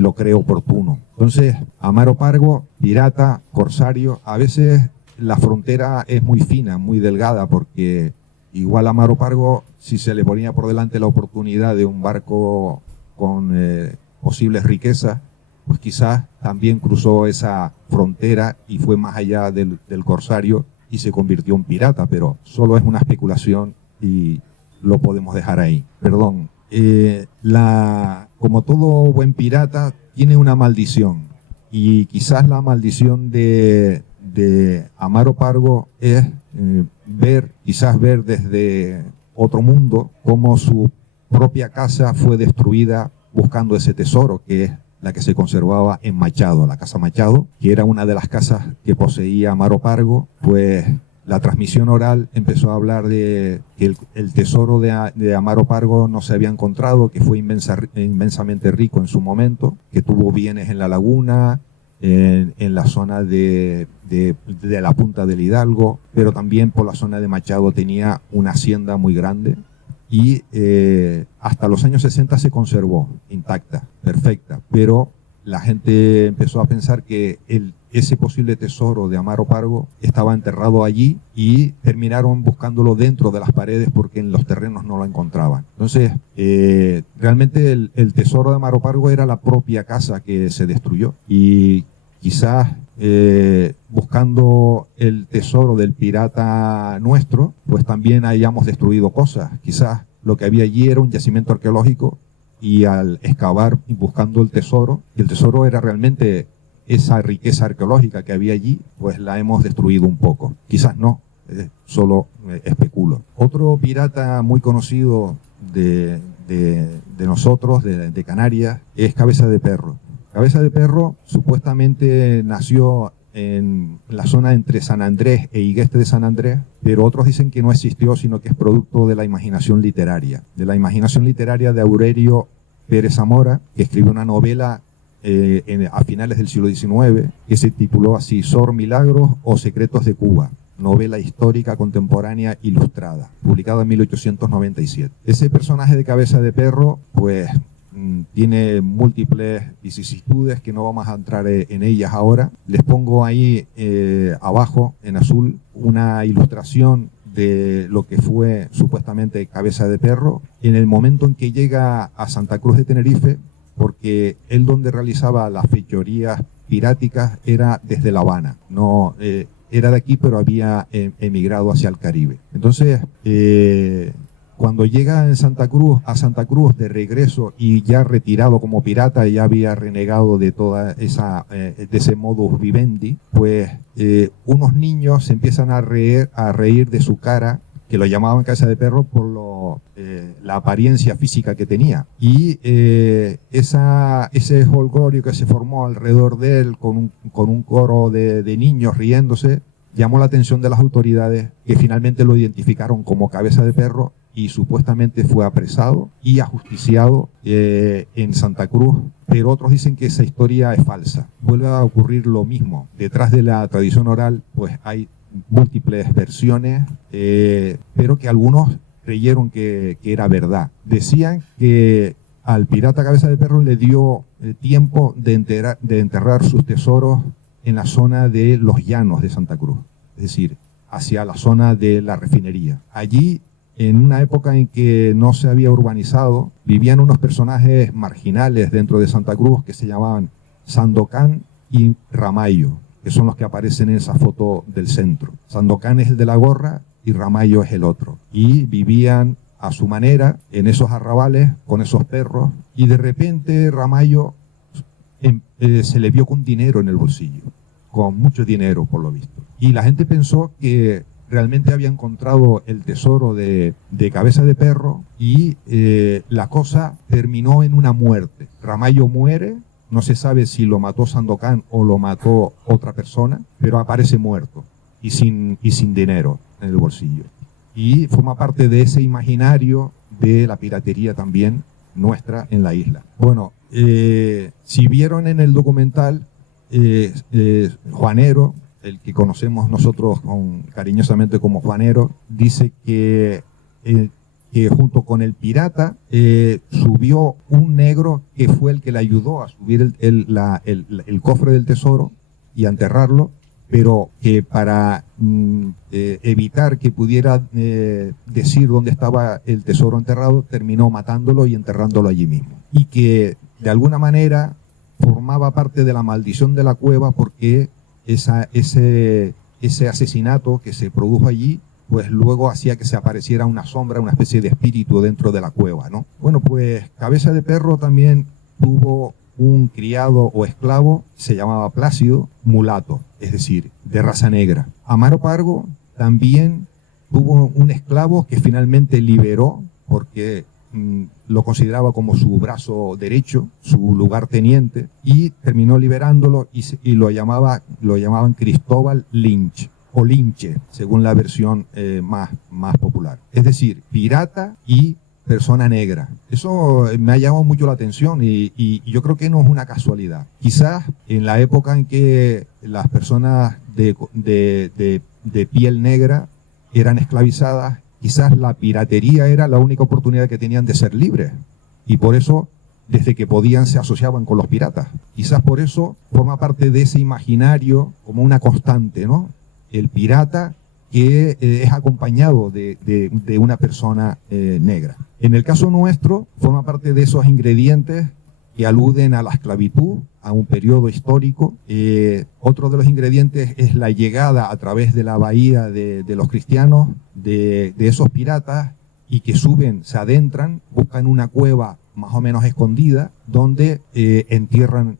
lo cree oportuno. Entonces, Amaro Pargo, pirata, corsario, a veces la frontera es muy fina, muy delgada, porque igual Amaro Pargo, si se le ponía por delante la oportunidad de un barco con posibles riquezas, pues quizás también cruzó esa frontera y fue más allá del corsario y se convirtió en pirata, pero solo es una especulación y lo podemos dejar ahí. Perdón. Como todo buen pirata, tiene una maldición, y quizás la maldición de Amaro Pargo es ver desde otro mundo cómo su propia casa fue destruida buscando ese tesoro, que es la que se conservaba en Machado, la Casa Machado, que era una de las casas que poseía Amaro Pargo. Pues la transmisión oral empezó a hablar de que el tesoro de Amaro Pargo no se había encontrado, que fue inmensamente rico en su momento, que tuvo bienes en la laguna, en la zona de la punta del Hidalgo, pero también por la zona de Machado tenía una hacienda muy grande. Y hasta los años 60 se conservó intacta, perfecta, pero la gente empezó a pensar que ese posible tesoro de Amaro Pargo estaba enterrado allí y terminaron buscándolo dentro de las paredes porque en los terrenos no lo encontraban. Entonces, realmente el tesoro de Amaro Pargo era la propia casa que se destruyó, y quizás buscando el tesoro del pirata nuestro, pues también hayamos destruido cosas. Quizás lo que había allí era un yacimiento arqueológico, y al excavar y buscando el tesoro era realmente esa riqueza arqueológica que había allí, pues la hemos destruido un poco. Quizás no, solo especulo. Otro pirata muy conocido de nosotros, de Canarias, es Cabeza de Perro. Cabeza de Perro supuestamente nació en la zona entre San Andrés e Higueste de San Andrés, pero otros dicen que no existió, sino que es producto de la imaginación literaria. De la imaginación literaria de Aurelio Pérez Zamora, que escribió una novela a finales del siglo XIX, que se tituló así: Sor Milagros o Secretos de Cuba, novela histórica contemporánea ilustrada, publicada en 1897. Ese personaje de Cabeza de Perro, pues tiene múltiples vicisitudes que no vamos a entrar en ellas ahora. Les pongo ahí abajo en azul una ilustración de lo que fue supuestamente Cabeza de Perro, en el momento en que llega a Santa Cruz de Tenerife, porque él donde realizaba las fechorías piráticas era desde La Habana, no era de aquí, pero había emigrado hacia el Caribe. Entonces, cuando llega a Santa Cruz de regreso y ya retirado como pirata, ya había renegado de toda de ese modus vivendi, pues unos niños se empiezan a reír de su cara, que lo llamaban Cabeza de Perro por la apariencia física que tenía. Y ese jolgorio que se formó alrededor de él con un coro de niños riéndose, llamó la atención de las autoridades, que finalmente lo identificaron como Cabeza de Perro y supuestamente fue apresado y ajusticiado en Santa Cruz. Pero otros dicen que esa historia es falsa. Vuelve a ocurrir lo mismo. Detrás de la tradición oral pues hay múltiples versiones, pero que algunos creyeron que era verdad. Decían que al pirata Cabeza de Perro le dio tiempo de enterrar sus tesoros en la zona de los llanos de Santa Cruz, es decir, hacia la zona de la refinería. Allí, en una época en que no se había urbanizado, vivían unos personajes marginales dentro de Santa Cruz que se llamaban Sandokan y Ramallo, que son los que aparecen en esa foto del centro. Sandokan es el de la gorra y Ramallo es el otro. Y vivían a su manera en esos arrabales con esos perros, y de repente Ramallo se le vio con dinero en el bolsillo, con mucho dinero por lo visto. Y la gente pensó que realmente había encontrado el tesoro de Cabeza de Perro, y la cosa terminó en una muerte. Ramallo muere, no se sabe si lo mató Sandokan o lo mató otra persona, pero aparece muerto y sin dinero en el bolsillo. Y forma parte de ese imaginario de la piratería también nuestra en la isla. Bueno, si vieron en el documental, Juanero, el que conocemos nosotros cariñosamente como Juanero, dice que junto con el pirata subió un negro que fue el que le ayudó a subir el cofre del tesoro y a enterrarlo, pero que para evitar que pudiera decir dónde estaba el tesoro enterrado, terminó matándolo y enterrándolo allí mismo. Y que de alguna manera formaba parte de la maldición de la cueva, porque ese asesinato que se produjo allí, pues luego hacía que se apareciera una sombra, una especie de espíritu dentro de la cueva, ¿no? Bueno, pues Cabeza de Perro también tuvo un criado o esclavo, se llamaba Plácido, mulato, es decir, de raza negra. Amaro Pargo también tuvo un esclavo que finalmente liberó, porque lo consideraba como su brazo derecho, su lugarteniente, y terminó liberándolo y lo llamaban Cristóbal Lynch, o Linche, según la versión más popular. Es decir, pirata y persona negra. Eso me ha llamado mucho la atención y yo creo que no es una casualidad. Quizás en la época en que las personas de piel negra eran esclavizadas, quizás la piratería era la única oportunidad que tenían de ser libres, y por eso, desde que podían, se asociaban con los piratas. Quizás por eso forma parte de ese imaginario como una constante, ¿no? El pirata que es acompañado de una persona negra. En el caso nuestro, forma parte de esos ingredientes que aluden a la esclavitud, a un periodo histórico. Otro de los ingredientes es la llegada a través de la bahía de los cristianos, de esos piratas, y que suben, se adentran, buscan una cueva más o menos escondida, donde entierran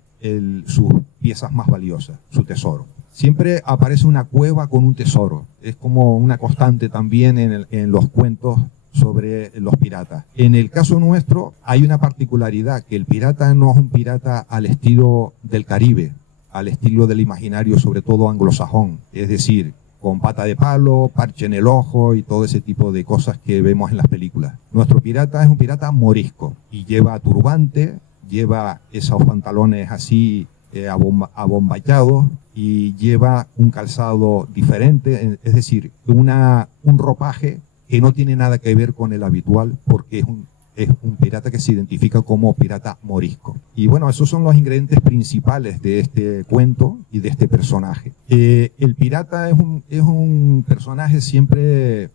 sus piezas más valiosas, su tesoro. Siempre aparece una cueva con un tesoro. Es como una constante también en los cuentos sobre los piratas. En el caso nuestro hay una particularidad, que el pirata no es un pirata al estilo del Caribe, al estilo del imaginario, sobre todo anglosajón, es decir, con pata de palo, parche en el ojo y todo ese tipo de cosas que vemos en las películas. Nuestro pirata es un pirata morisco y lleva turbante, lleva esos pantalones así abomballados, y lleva un calzado diferente, es decir, un ropaje que no tiene nada que ver con el habitual, porque es un pirata que se identifica como pirata morisco. Y bueno, esos son los ingredientes principales de este cuento y de este personaje. El pirata es un personaje siempre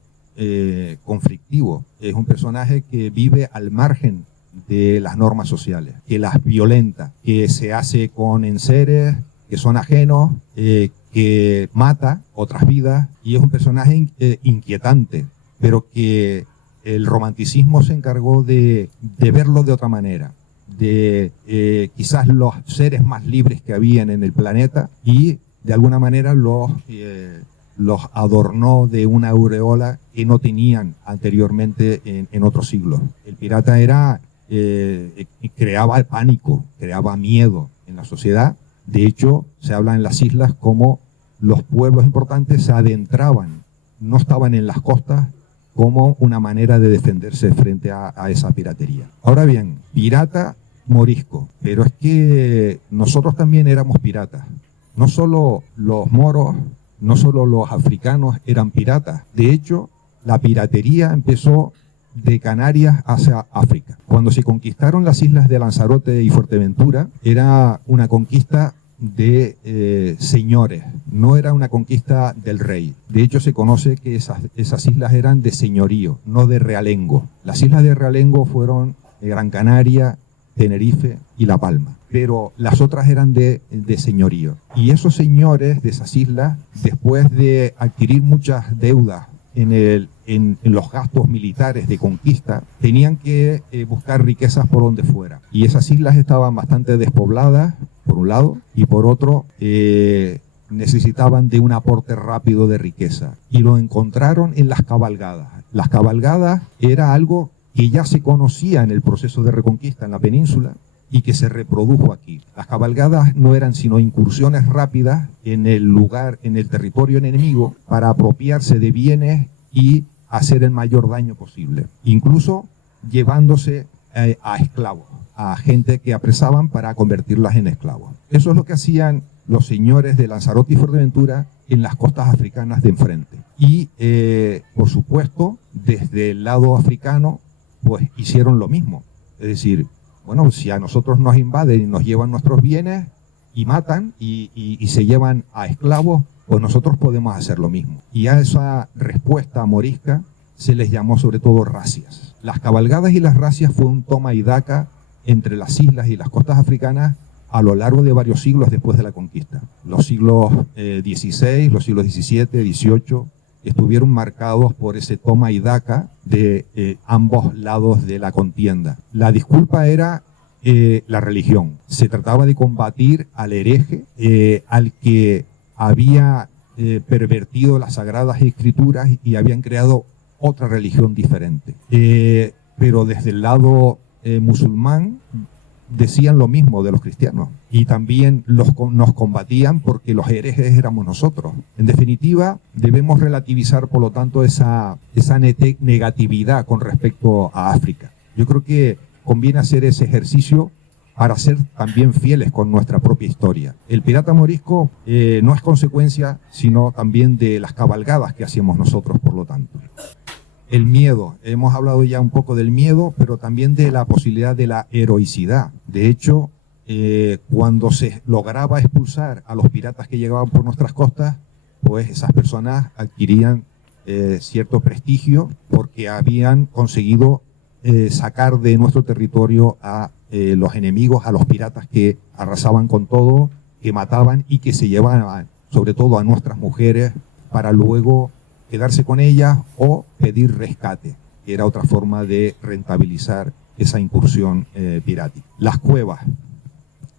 conflictivo, es un personaje que vive al margen de las normas sociales, que las violenta, que se hace con enseres que son ajenos, que mata otras vidas, y es un personaje inquietante, pero que el romanticismo se encargó de verlo de otra manera, de quizás los seres más libres que habían en el planeta, y de alguna manera los adornó de una aureola que no tenían anteriormente en otros siglos. El pirata creaba pánico, creaba miedo en la sociedad. De hecho, se habla en las islas como los pueblos importantes se adentraban, no estaban en las costas, como una manera de defenderse frente a esa piratería. Ahora bien, pirata morisco, pero es que nosotros también éramos piratas. No solo los moros, no solo los africanos eran piratas. De hecho, la piratería empezó de Canarias hacia África. Cuando se conquistaron las islas de Lanzarote y Fuerteventura, era una conquista de señores, no era una conquista del rey. De hecho, se conoce que esas islas eran de señorío, no de realengo. Las islas de realengo fueron Gran Canaria, Tenerife y La Palma, pero las otras eran de señorío. Y esos señores de esas islas, después de adquirir muchas deudas en los gastos militares de conquista, tenían que buscar riquezas por donde fuera. Y esas islas estaban bastante despobladas, por un lado, y por otro, necesitaban de un aporte rápido de riqueza. Y lo encontraron en las cabalgadas. Las cabalgadas era algo que ya se conocía en el proceso de reconquista en la península y que se reprodujo aquí. Las cabalgadas no eran sino incursiones rápidas en el lugar, en el territorio enemigo, para apropiarse de bienes y hacer el mayor daño posible, incluso llevándose a esclavos, a gente que apresaban para convertirlas en esclavos. Eso es lo que hacían los señores de Lanzarote y Fuerteventura en las costas africanas de enfrente. Y, por supuesto, desde el lado africano, pues hicieron lo mismo. Es decir, bueno, si a nosotros nos invaden y nos llevan nuestros bienes y matan y se llevan a esclavos, pues nosotros podemos hacer lo mismo. Y a esa respuesta morisca se les llamó sobre todo razias. Las cabalgadas y las razias fue un toma y daca entre las islas y las costas africanas a lo largo de varios siglos después de la conquista. Los siglos XVI, los siglos XVII, XVIII estuvieron marcados por ese toma y daca de ambos lados de la contienda. La disculpa era la religión. Se trataba de combatir al hereje, al que había pervertido las sagradas escrituras y habían creado otra religión diferente. Pero desde el lado musulmán decían lo mismo de los cristianos y también nos combatían porque los herejes éramos nosotros. En definitiva, debemos relativizar, por lo tanto, esa negatividad con respecto a África. Yo creo que conviene hacer ese ejercicio para ser también fieles con nuestra propia historia. El pirata morisco no es consecuencia, sino también de las cabalgadas que hacíamos nosotros, por lo tanto. El miedo, hemos hablado ya un poco del miedo, pero también de la posibilidad de la heroicidad. De hecho, cuando se lograba expulsar a los piratas que llegaban por nuestras costas, pues esas personas adquirían cierto prestigio porque habían conseguido sacar de nuestro territorio a los enemigos, a los piratas que arrasaban con todo, que mataban y que se llevaban sobre todo a nuestras mujeres para luego quedarse con ellas o pedir rescate, que era otra forma de rentabilizar esa incursión pirática. Las cuevas.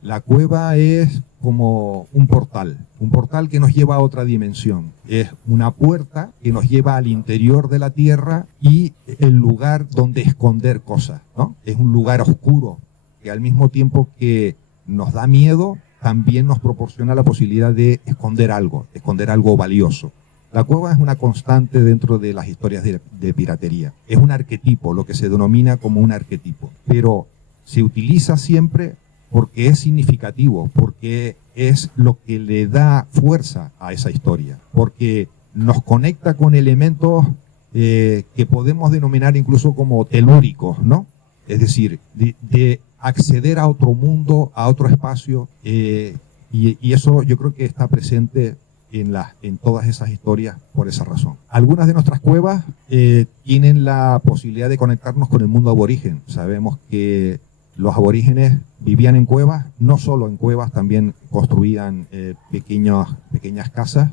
La cueva es como un portal que nos lleva a otra dimensión. Es una puerta que nos lleva al interior de la tierra y el lugar donde esconder cosas, ¿no? Es un lugar oscuro que al mismo tiempo que nos da miedo, también nos proporciona la posibilidad de esconder algo valioso. La cueva es una constante dentro de las historias de piratería. Es un arquetipo, lo que se denomina como un arquetipo. Pero se utiliza siempre porque es significativo, porque es lo que le da fuerza a esa historia, porque nos conecta con elementos que podemos denominar incluso como telúricos, ¿no? Es decir, de acceder a otro mundo, a otro espacio, y eso yo creo que está presente en todas esas historias por esa razón. Algunas de nuestras cuevas tienen la posibilidad de conectarnos con el mundo aborigen. Sabemos que los aborígenes vivían en cuevas, no solo en cuevas, también construían pequeñas casas,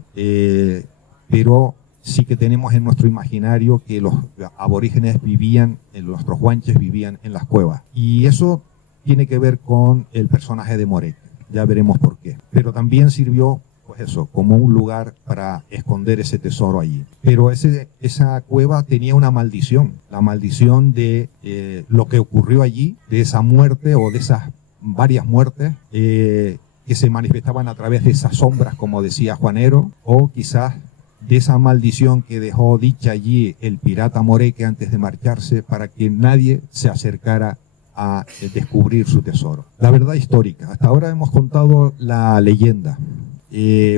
pero sí que tenemos en nuestro imaginario que los aborígenes vivían, nuestros guanches vivían en las cuevas. Y eso tiene que ver con el personaje de Moreque. Ya veremos por qué. Pero también sirvió, pues eso, como un lugar para esconder ese tesoro allí. Pero esa cueva tenía una maldición, la maldición de lo que ocurrió allí, de esa muerte o de esas varias muertes que se manifestaban a través de esas sombras, como decía Juanero, o quizás de esa maldición que dejó dicha allí el pirata Moreque antes de marcharse para que nadie se acercara a descubrir su tesoro. La verdad histórica. Hasta ahora hemos contado la leyenda.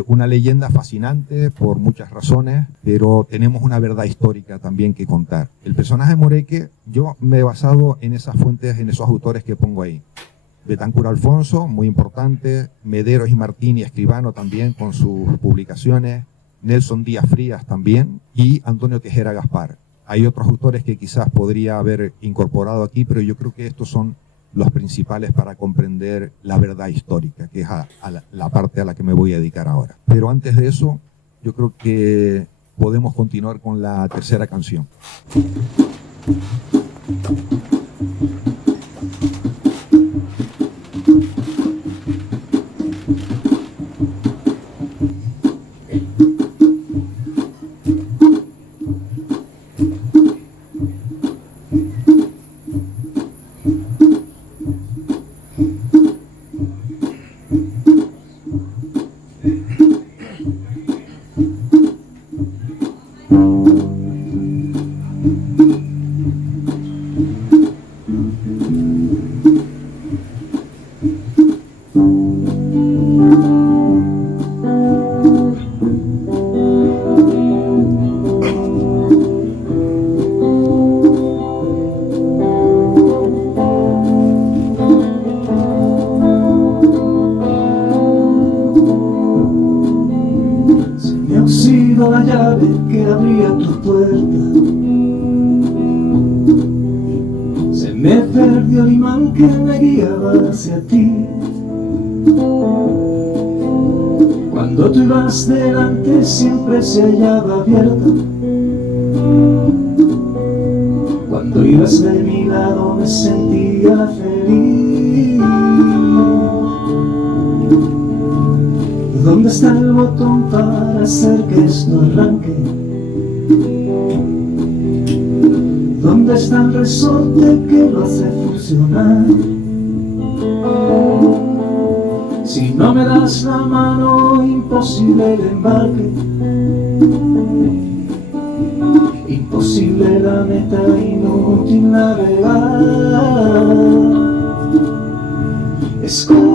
Una leyenda fascinante por muchas razones, pero tenemos una verdad histórica también que contar. El personaje Moreque, yo me he basado en esas fuentes, en esos autores que pongo ahí. Betancur Alfonso, muy importante, Mederos y Martini Escribano también con sus publicaciones, Nelson Díaz Frías también y Antonio Tejera Gaspar. Hay otros autores que quizás podría haber incorporado aquí, pero yo creo que estos son los principales para comprender la verdad histórica, que es la parte a la que me voy a dedicar ahora. Pero antes de eso, yo creo que podemos continuar con la tercera canción. La llave que abría tu puerta, se me perdió el imán que me guiaba hacia ti. Cuando tú ibas delante siempre se hallaba abierta. Cuando ibas de mi lado me sentía feliz. ¿Dónde está el botón para hacer que esto arranque? ¿Dónde está el resorte que lo hace funcionar? Si no me das la mano, imposible el embarque, imposible la meta, inútil navegar. Escúchame,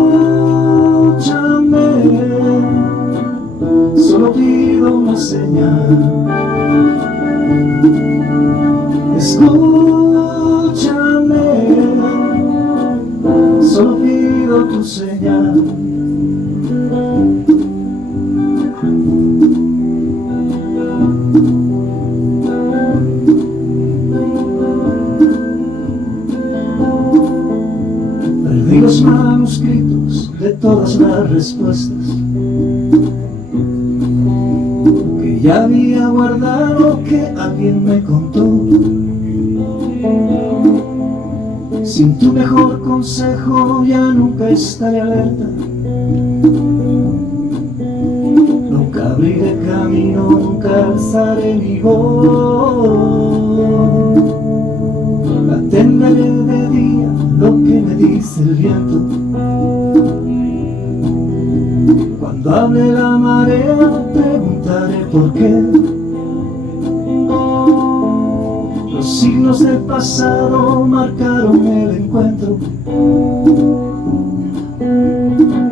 solo pido una señal. Escúchame, solo pido tu señal. Perdí los manuscritos de todas las respuestas que ya había guardado, que alguien me contó. Sin tu mejor consejo ya nunca estaré alerta, nunca abriré camino, nunca alzaré mi voz. Atenderé de día lo que me dice el viento, cuando hable la marea preguntaré por qué. Los signos del pasado marcaron el encuentro,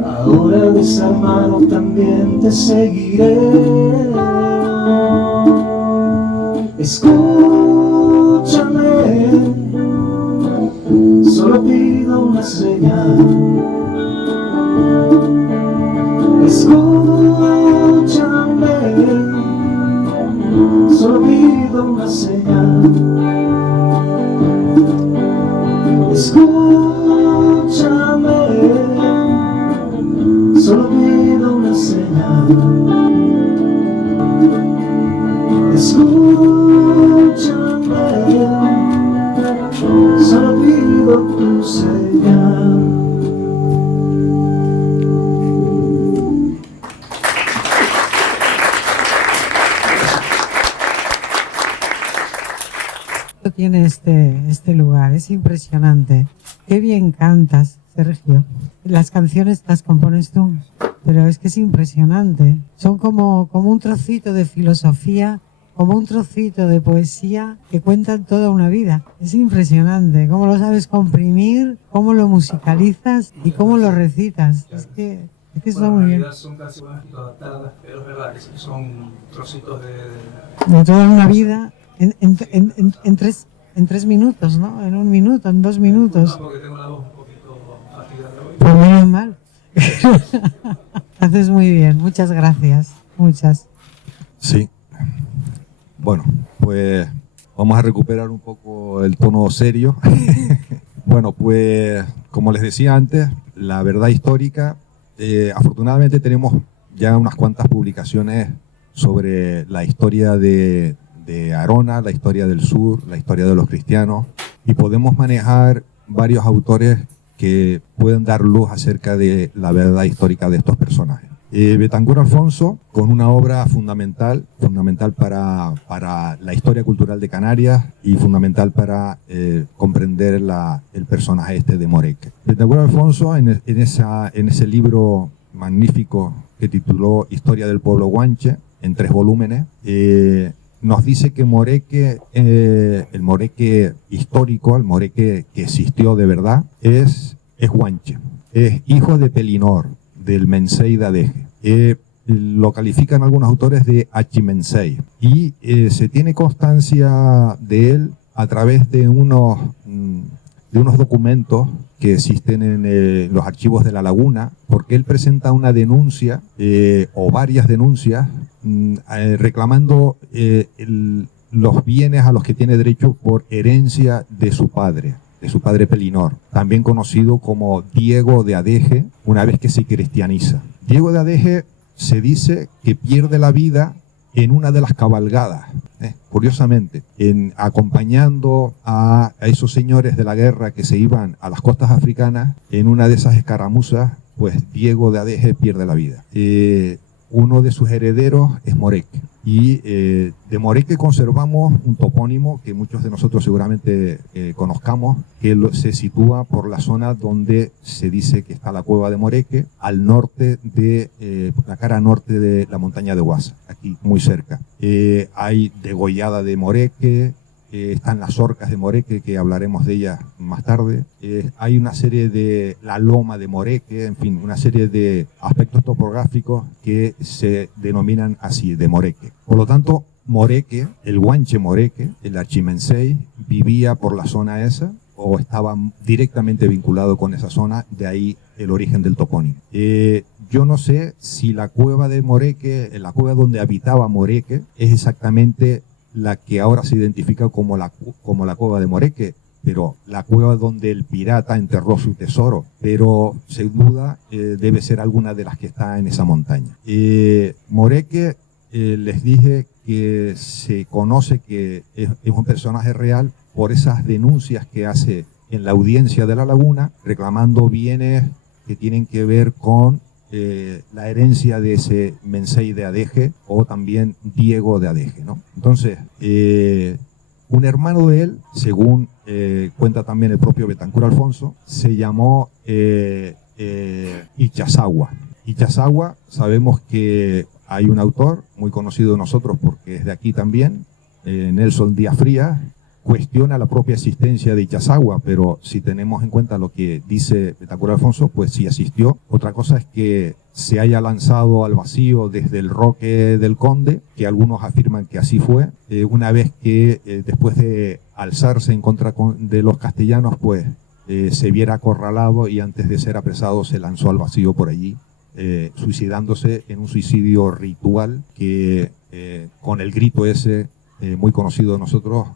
ahora desarmado también te seguiré. Escúchame, solo pido una señal. Escúchame, solo pido una señal. Escúchame, solo pido una señal. Escúchame, solo pido tu señal. Tiene este lugar, es impresionante. Qué bien cantas, Sergio. Las canciones las compones tú, pero es que es impresionante. Son como un trocito de filosofía, como un trocito de poesía que cuentan toda una vida. Es impresionante cómo lo sabes comprimir, cómo lo musicalizas y cómo lo recitas. Es que está muy bien. Son canciones adaptadas, pero es verdad que son trocitos de toda una vida. En 3 minutos, ¿no? En 1 minuto, en 2 minutos. Porque tengo la voz un poquito fatigada hoy. Pues menos mal. Haces muy bien, muchas gracias. Muchas. Sí. Bueno, pues vamos a recuperar un poco el tono serio. Bueno, pues como les decía antes, la verdad histórica, afortunadamente tenemos ya unas cuantas publicaciones sobre la historia de Arona, la historia del sur, la historia de los cristianos, y podemos manejar varios autores que pueden dar luz acerca de la verdad histórica de estos personajes. Betancur Alfonso, con una obra fundamental para la historia cultural de Canarias y fundamental para comprender el personaje de Moreque. Betancur Alfonso, en ese libro magnífico que tituló Historia del pueblo guanche, en 3 volúmenes, nos dice que Moreque, el Moreque histórico, el Moreque que existió de verdad, es guanche. Es hijo de Pelinor, del Mensei de Adeje. Lo califican algunos autores de Achimensei. Y se tiene constancia de él a través de unos documentos que existen en los archivos de La Laguna, porque él presenta una denuncia, o varias denuncias, reclamando los bienes a los que tiene derecho por herencia de su padre Pelinor, también conocido como Diego de Adeje, una vez que se cristianiza. Diego de Adeje se dice que pierde la vida en una de las cabalgadas, curiosamente, acompañando a esos señores de la guerra que se iban a las costas africanas. En una de esas escaramuzas, pues Diego de Adeje pierde la vida. Uno de sus herederos es Moreque. Y de Moreque conservamos un topónimo que muchos de nosotros seguramente conozcamos, que se sitúa por la zona donde se dice que está la cueva de Moreque, al norte de la cara norte de la montaña de Huasa, aquí muy cerca. Hay degollada de Moreque, están las orcas de Moreque, que hablaremos de ellas más tarde. Hay una serie de la loma de Moreque, en fin, una serie de aspectos topográficos que se denominan así, de Moreque. Por lo tanto, Moreque, el guanche Moreque, el Achimensei, vivía por la zona esa, o estaba directamente vinculado con esa zona, de ahí el origen del topónimo. Yo no sé si la cueva de Moreque, la cueva donde habitaba Moreque, es exactamente la que ahora se identifica como la cueva de Moreque, pero la cueva donde el pirata enterró su tesoro, pero sin duda debe ser alguna de las que está en esa montaña. Moreque, les dije que se conoce que es un personaje real por esas denuncias que hace en la audiencia de La Laguna, reclamando bienes que tienen que ver con la herencia de ese Mensei de Adeje, o también Diego de Adeje, ¿no? Entonces, un hermano de él, según cuenta también el propio Betancur Alfonso, se llamó Ichazawa. Ichazawa, sabemos que hay un autor muy conocido de nosotros porque es de aquí también, Nelson Díaz Frías, cuestiona la propia existencia de Ichazawa, pero si tenemos en cuenta lo que dice Betancur Alfonso, pues sí existió. Otra cosa es que se haya lanzado al vacío desde el Roque del Conde, que algunos afirman que así fue, una vez que después de alzarse en contra de los castellanos, pues se viera acorralado y antes de ser apresado se lanzó al vacío por allí suicidándose en un suicidio ritual que con el grito ese muy conocido de nosotros,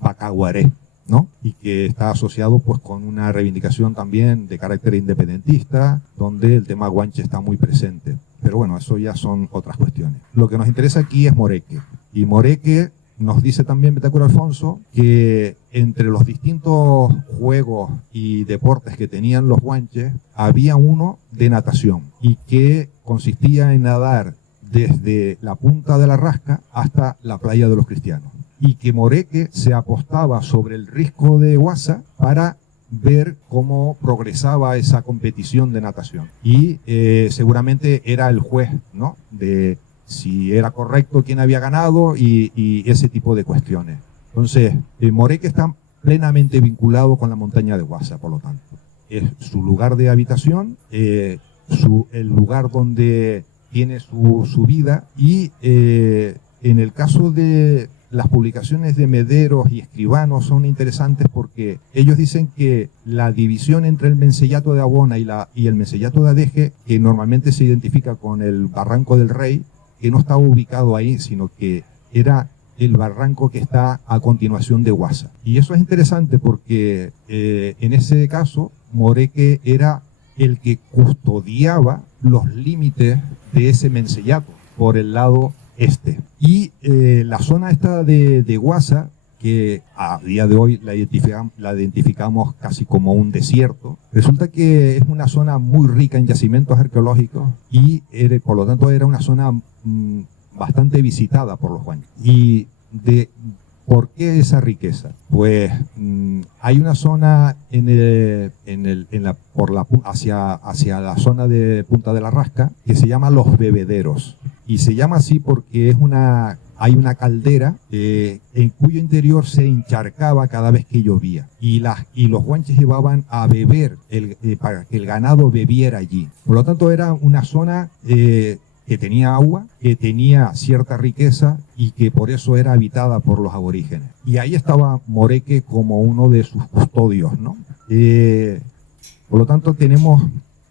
Pacaguaré, ¿no? Y que está asociado pues con una reivindicación también de carácter independentista, donde el tema guanche está muy presente. Pero bueno, eso ya son otras cuestiones. Lo que nos interesa aquí es Moreque. Y Moreque nos dice también Betancourt Alfonso que entre los distintos juegos y deportes que tenían los guanches, había uno de natación y que consistía en nadar desde la punta de la Rasca hasta la playa de los Cristianos. Y que Moreque se apostaba sobre el risco de Guasa para ver cómo progresaba esa competición de natación. Y seguramente era el juez, ¿no?, de si era correcto quién había ganado y ese tipo de cuestiones. Entonces, Moreque está plenamente vinculado con la montaña de Guasa, por lo tanto. Es su lugar de habitación, el lugar donde tiene su vida y en el caso de las publicaciones de Mederos y Escribano son interesantes porque ellos dicen que la división entre el Mencellato de Abona y el Mencellato de Adeje, que normalmente se identifica con el Barranco del Rey, que no estaba ubicado ahí, sino que era el barranco que está a continuación de Guasa. Y eso es interesante porque en ese caso Moreque era el que custodiaba los límites de ese Mencellato por el lado este. Y la zona esta de Guasa, que a día de hoy la identificamos casi como un desierto, resulta que es una zona muy rica en yacimientos arqueológicos y por lo tanto era una zona bastante visitada por los guanches. ¿Y por qué esa riqueza? Pues hay una zona hacia la zona de Punta de la Rasca que se llama Los Bebederos. Y se llama así porque hay una caldera en cuyo interior se encharcaba cada vez que llovía. Y los guanches llevaban a beber para que el ganado bebiera allí. Por lo tanto, era una zona que tenía agua, que tenía cierta riqueza y que por eso era habitada por los aborígenes. Y ahí estaba Moreque como uno de sus custodios, ¿no? Por lo tanto, tenemos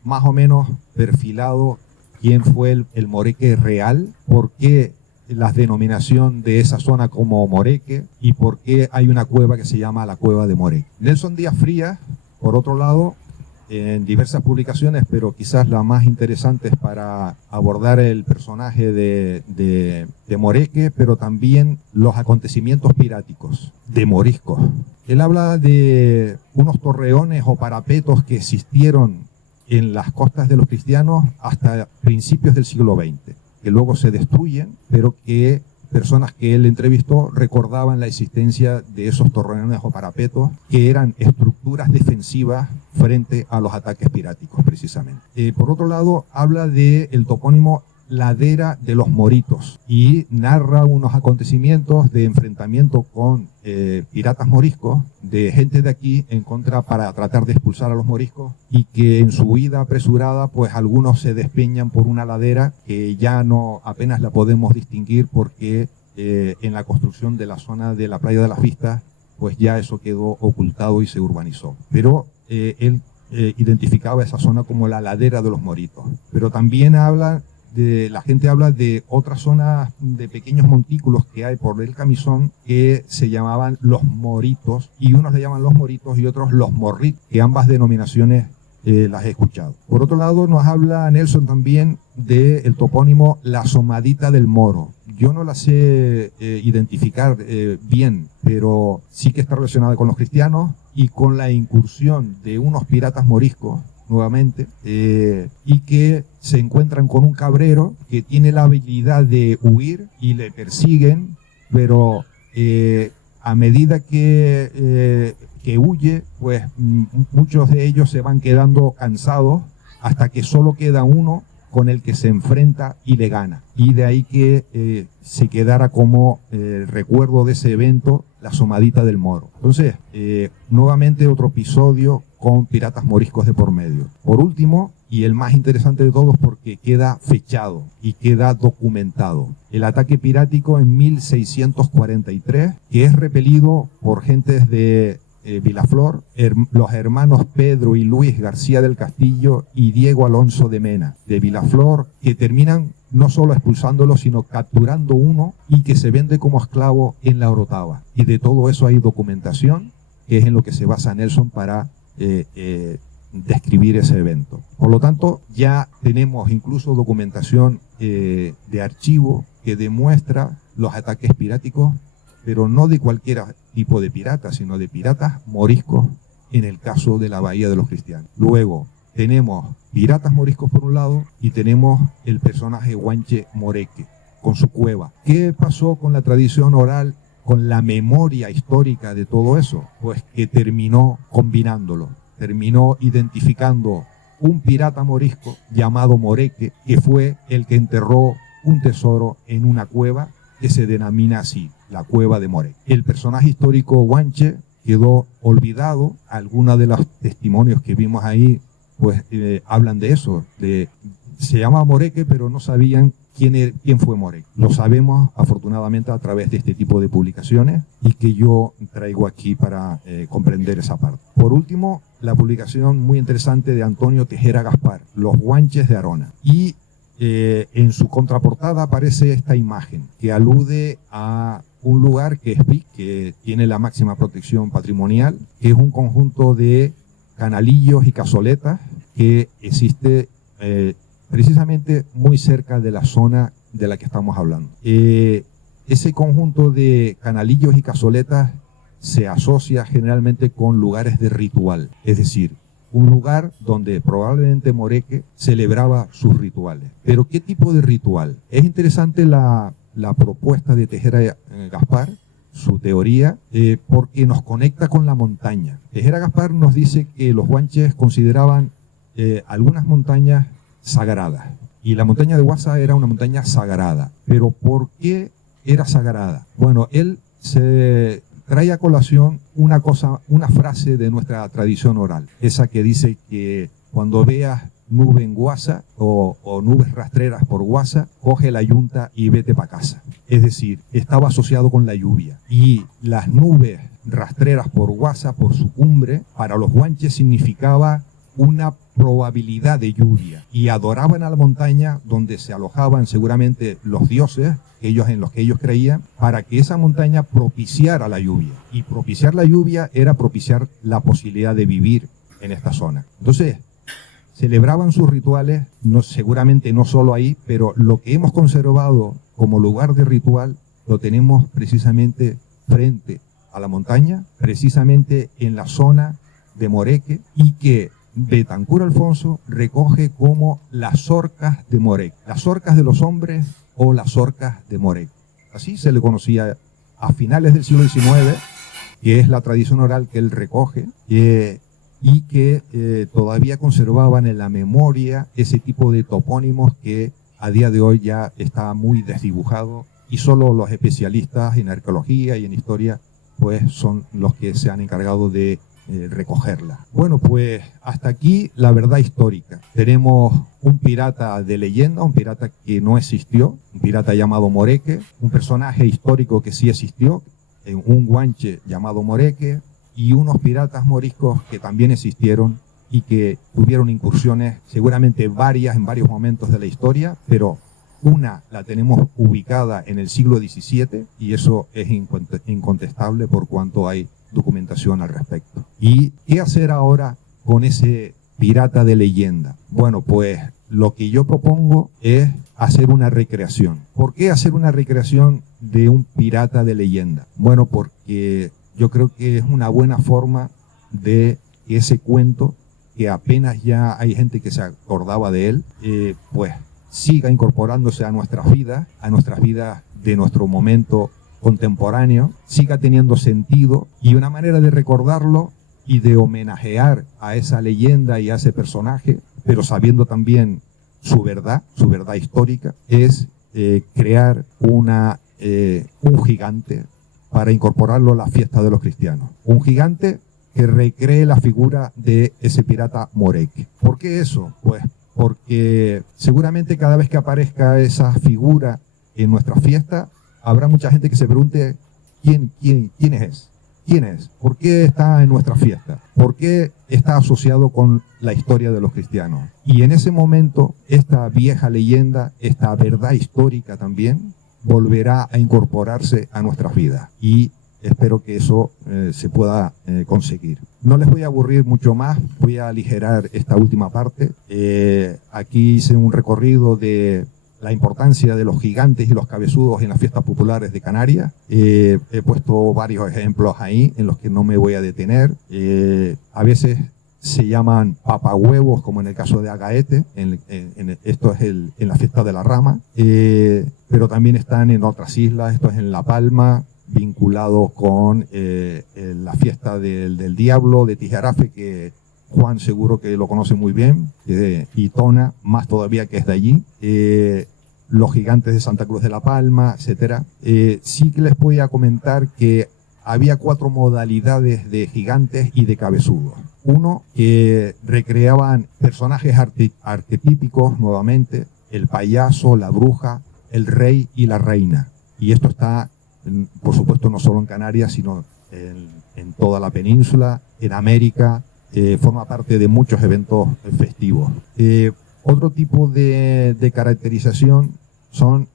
más o menos perfilado quién fue el Moreque real, por qué la denominación de esa zona como Moreque y por qué hay una cueva que se llama la Cueva de Moreque. Nelson Díaz Frías, por otro lado, en diversas publicaciones, pero quizás la más interesante es para abordar el personaje de Moreque, pero también los acontecimientos piráticos de moriscos. Él habla de unos torreones o parapetos que existieron en las costas de los cristianos hasta principios del siglo XX, que luego se destruyen, pero que personas que él entrevistó recordaban la existencia de esos torreones o parapetos que eran estructuras defensivas frente a los ataques piráticos, precisamente. Por otro lado, habla del topónimo Ladera de los Moritos y narra unos acontecimientos de enfrentamiento con piratas moriscos, de gente de aquí en contra para tratar de expulsar a los moriscos, y que en su huida apresurada pues algunos se despeñan por una ladera que ya no apenas la podemos distinguir porque en la construcción de la zona de la Playa de las Vistas pues ya eso quedó ocultado y se urbanizó. Pero él identificaba esa zona como la Ladera de los Moritos. Pero también la gente habla de otras zonas de pequeños montículos que hay por el Camisón que se llamaban los Moritos, y unos le llaman los Moritos y otros los Morritos, que ambas denominaciones las he escuchado. Por otro lado, nos habla Nelson también del topónimo La Somadita del Moro. Yo no la sé identificar bien, pero sí que está relacionada con los cristianos y con la incursión de unos piratas moriscos nuevamente, y que se encuentran con un cabrero que tiene la habilidad de huir y le persiguen, pero a medida que huye, pues muchos de ellos se van quedando cansados hasta que solo queda uno con el que se enfrenta y le gana. Y de ahí que se quedara como recuerdo de ese evento la Somadita del Moro. Entonces, nuevamente otro episodio con piratas moriscos de por medio. Por último, y el más interesante de todos porque queda fechado y queda documentado, el ataque pirático en 1643, que es repelido por gentes de Vilaflor, los hermanos Pedro y Luis García del Castillo y Diego Alonso de Mena, de Vilaflor, que terminan no solo expulsándolo, sino capturando uno y que se vende como esclavo en la Orotava. Y de todo eso hay documentación, que es en lo que se basa Nelson para describir ese evento. Por lo tanto, ya tenemos incluso documentación de archivo que demuestra los ataques piráticos, pero no de cualquier tipo de pirata, sino de piratas moriscos en el caso de la Bahía de los Cristianos. Luego tenemos piratas moriscos por un lado y tenemos el personaje Guanche Moreque con su cueva. ¿Qué pasó con la tradición oral, con la memoria histórica de todo eso? Pues que terminó combinándolo, terminó identificando un pirata morisco llamado Moreque, que fue el que enterró un tesoro en una cueva que se denomina así, la cueva de Moreque. El personaje histórico Guanche quedó olvidado. Algunos de los testimonios que vimos ahí pues hablan de eso, se llama Moreque, pero no sabían quién fue Moreque. Lo sabemos afortunadamente a través de este tipo de publicaciones y que yo traigo aquí para comprender esa parte. Por último, la publicación muy interesante de Antonio Tejera Gaspar, Los Guanches de Arona. Y en su contraportada aparece esta imagen que alude a un lugar que es Vic, que tiene la máxima protección patrimonial, que es un conjunto de canalillos y cazoletas que existe precisamente muy cerca de la zona de la que estamos hablando. Ese conjunto de canalillos y cazoletas se asocia generalmente con lugares de ritual, es decir, un lugar donde probablemente Moreque celebraba sus rituales. Pero ¿qué tipo de ritual? Es interesante la propuesta de Tejera Gaspar, su teoría, porque nos conecta con la montaña. Tejera Gaspar nos dice que los guanches consideraban algunas montañas sagradas, y la montaña de Huasa era una montaña sagrada. ¿Pero por qué era sagrada? Bueno, él se trae a colación una frase de nuestra tradición oral, esa que dice que cuando veas nube en Huasa o nubes rastreras por Huasa, coge la yunta y vete para casa. Es decir, estaba asociado con la lluvia, y las nubes rastreras por Huasa, por su cumbre, para los guanches significaba una probabilidad de lluvia, y adoraban a la montaña donde se alojaban seguramente los dioses en los que ellos creían, para que esa montaña propiciara la lluvia, y propiciar la lluvia era propiciar la posibilidad de vivir en esta zona. Entonces celebraban sus rituales, seguramente no solo ahí, pero lo que hemos conservado como lugar de ritual lo tenemos precisamente frente a la montaña, precisamente en la zona de Moreque, y que Betancur Alfonso recoge como las orcas de Moreque, las orcas de los hombres o las orcas de Moreque. Así se le conocía a finales del siglo XIX, que es la tradición oral que él recoge, y que todavía conservaban en la memoria ese tipo de topónimos que a día de hoy ya está muy desdibujado, y solo los especialistas en arqueología y en historia pues son los que se han encargado de recogerla. Bueno, pues hasta aquí la verdad histórica. Tenemos un pirata de leyenda, un pirata que no existió, un pirata llamado Moreque, un personaje histórico que sí existió, un guanche llamado Moreque, y unos piratas moriscos que también existieron y que tuvieron incursiones, seguramente varias en varios momentos de la historia, pero una la tenemos ubicada en el siglo XVII, y eso es incontestable por cuanto hay documentación al respecto. ¿Y qué hacer ahora con ese pirata de leyenda? Bueno, pues lo que yo propongo es hacer una recreación. ¿Por qué hacer una recreación de un pirata de leyenda? Bueno, porque yo creo que es una buena forma de que ese cuento, que apenas ya hay gente que se acordaba de él, pues siga incorporándose a nuestras vidas de nuestro momento contemporáneo, siga teniendo sentido, y una manera de recordarlo y de homenajear a esa leyenda y a ese personaje, pero sabiendo también su verdad histórica, es crear un gigante para incorporarlo a la fiesta de los cristianos. Un gigante que recree la figura de ese pirata Moreque. ¿Por qué eso? Pues porque seguramente cada vez que aparezca esa figura en nuestra fiesta, habrá mucha gente que se pregunte ¿quién es? ¿Quién es? ¿Por qué está en nuestra fiesta? ¿Por qué está asociado con la historia de los cristianos? Y en ese momento, esta vieja leyenda, esta verdad histórica también, volverá a incorporarse a nuestras vidas. Y espero que eso se pueda conseguir. No les voy a aburrir mucho más, voy a aligerar esta última parte. Aquí hice un recorrido de la importancia de los gigantes y los cabezudos en las fiestas populares de Canarias. He puesto varios ejemplos ahí en los que no me voy a detener. A veces se llaman papahuevos, como en el caso de Agaete, esto es en la fiesta de la rama, pero también están en otras islas, esto es en La Palma, vinculado con la fiesta del Diablo de Tijarafe, que Juan seguro que lo conoce muy bien, y Tona, más todavía, que es de allí. Los gigantes de Santa Cruz de la Palma, etcétera. Sí que les voy a comentar que había 4 modalidades de gigantes y de cabezudos. Uno, que recreaban personajes arquetípicos nuevamente, el payaso, la bruja, el rey y la reina. Y esto está, por supuesto, no solo en Canarias, sino en toda la península, en América, forma parte de muchos eventos festivos. Otro tipo de caracterización son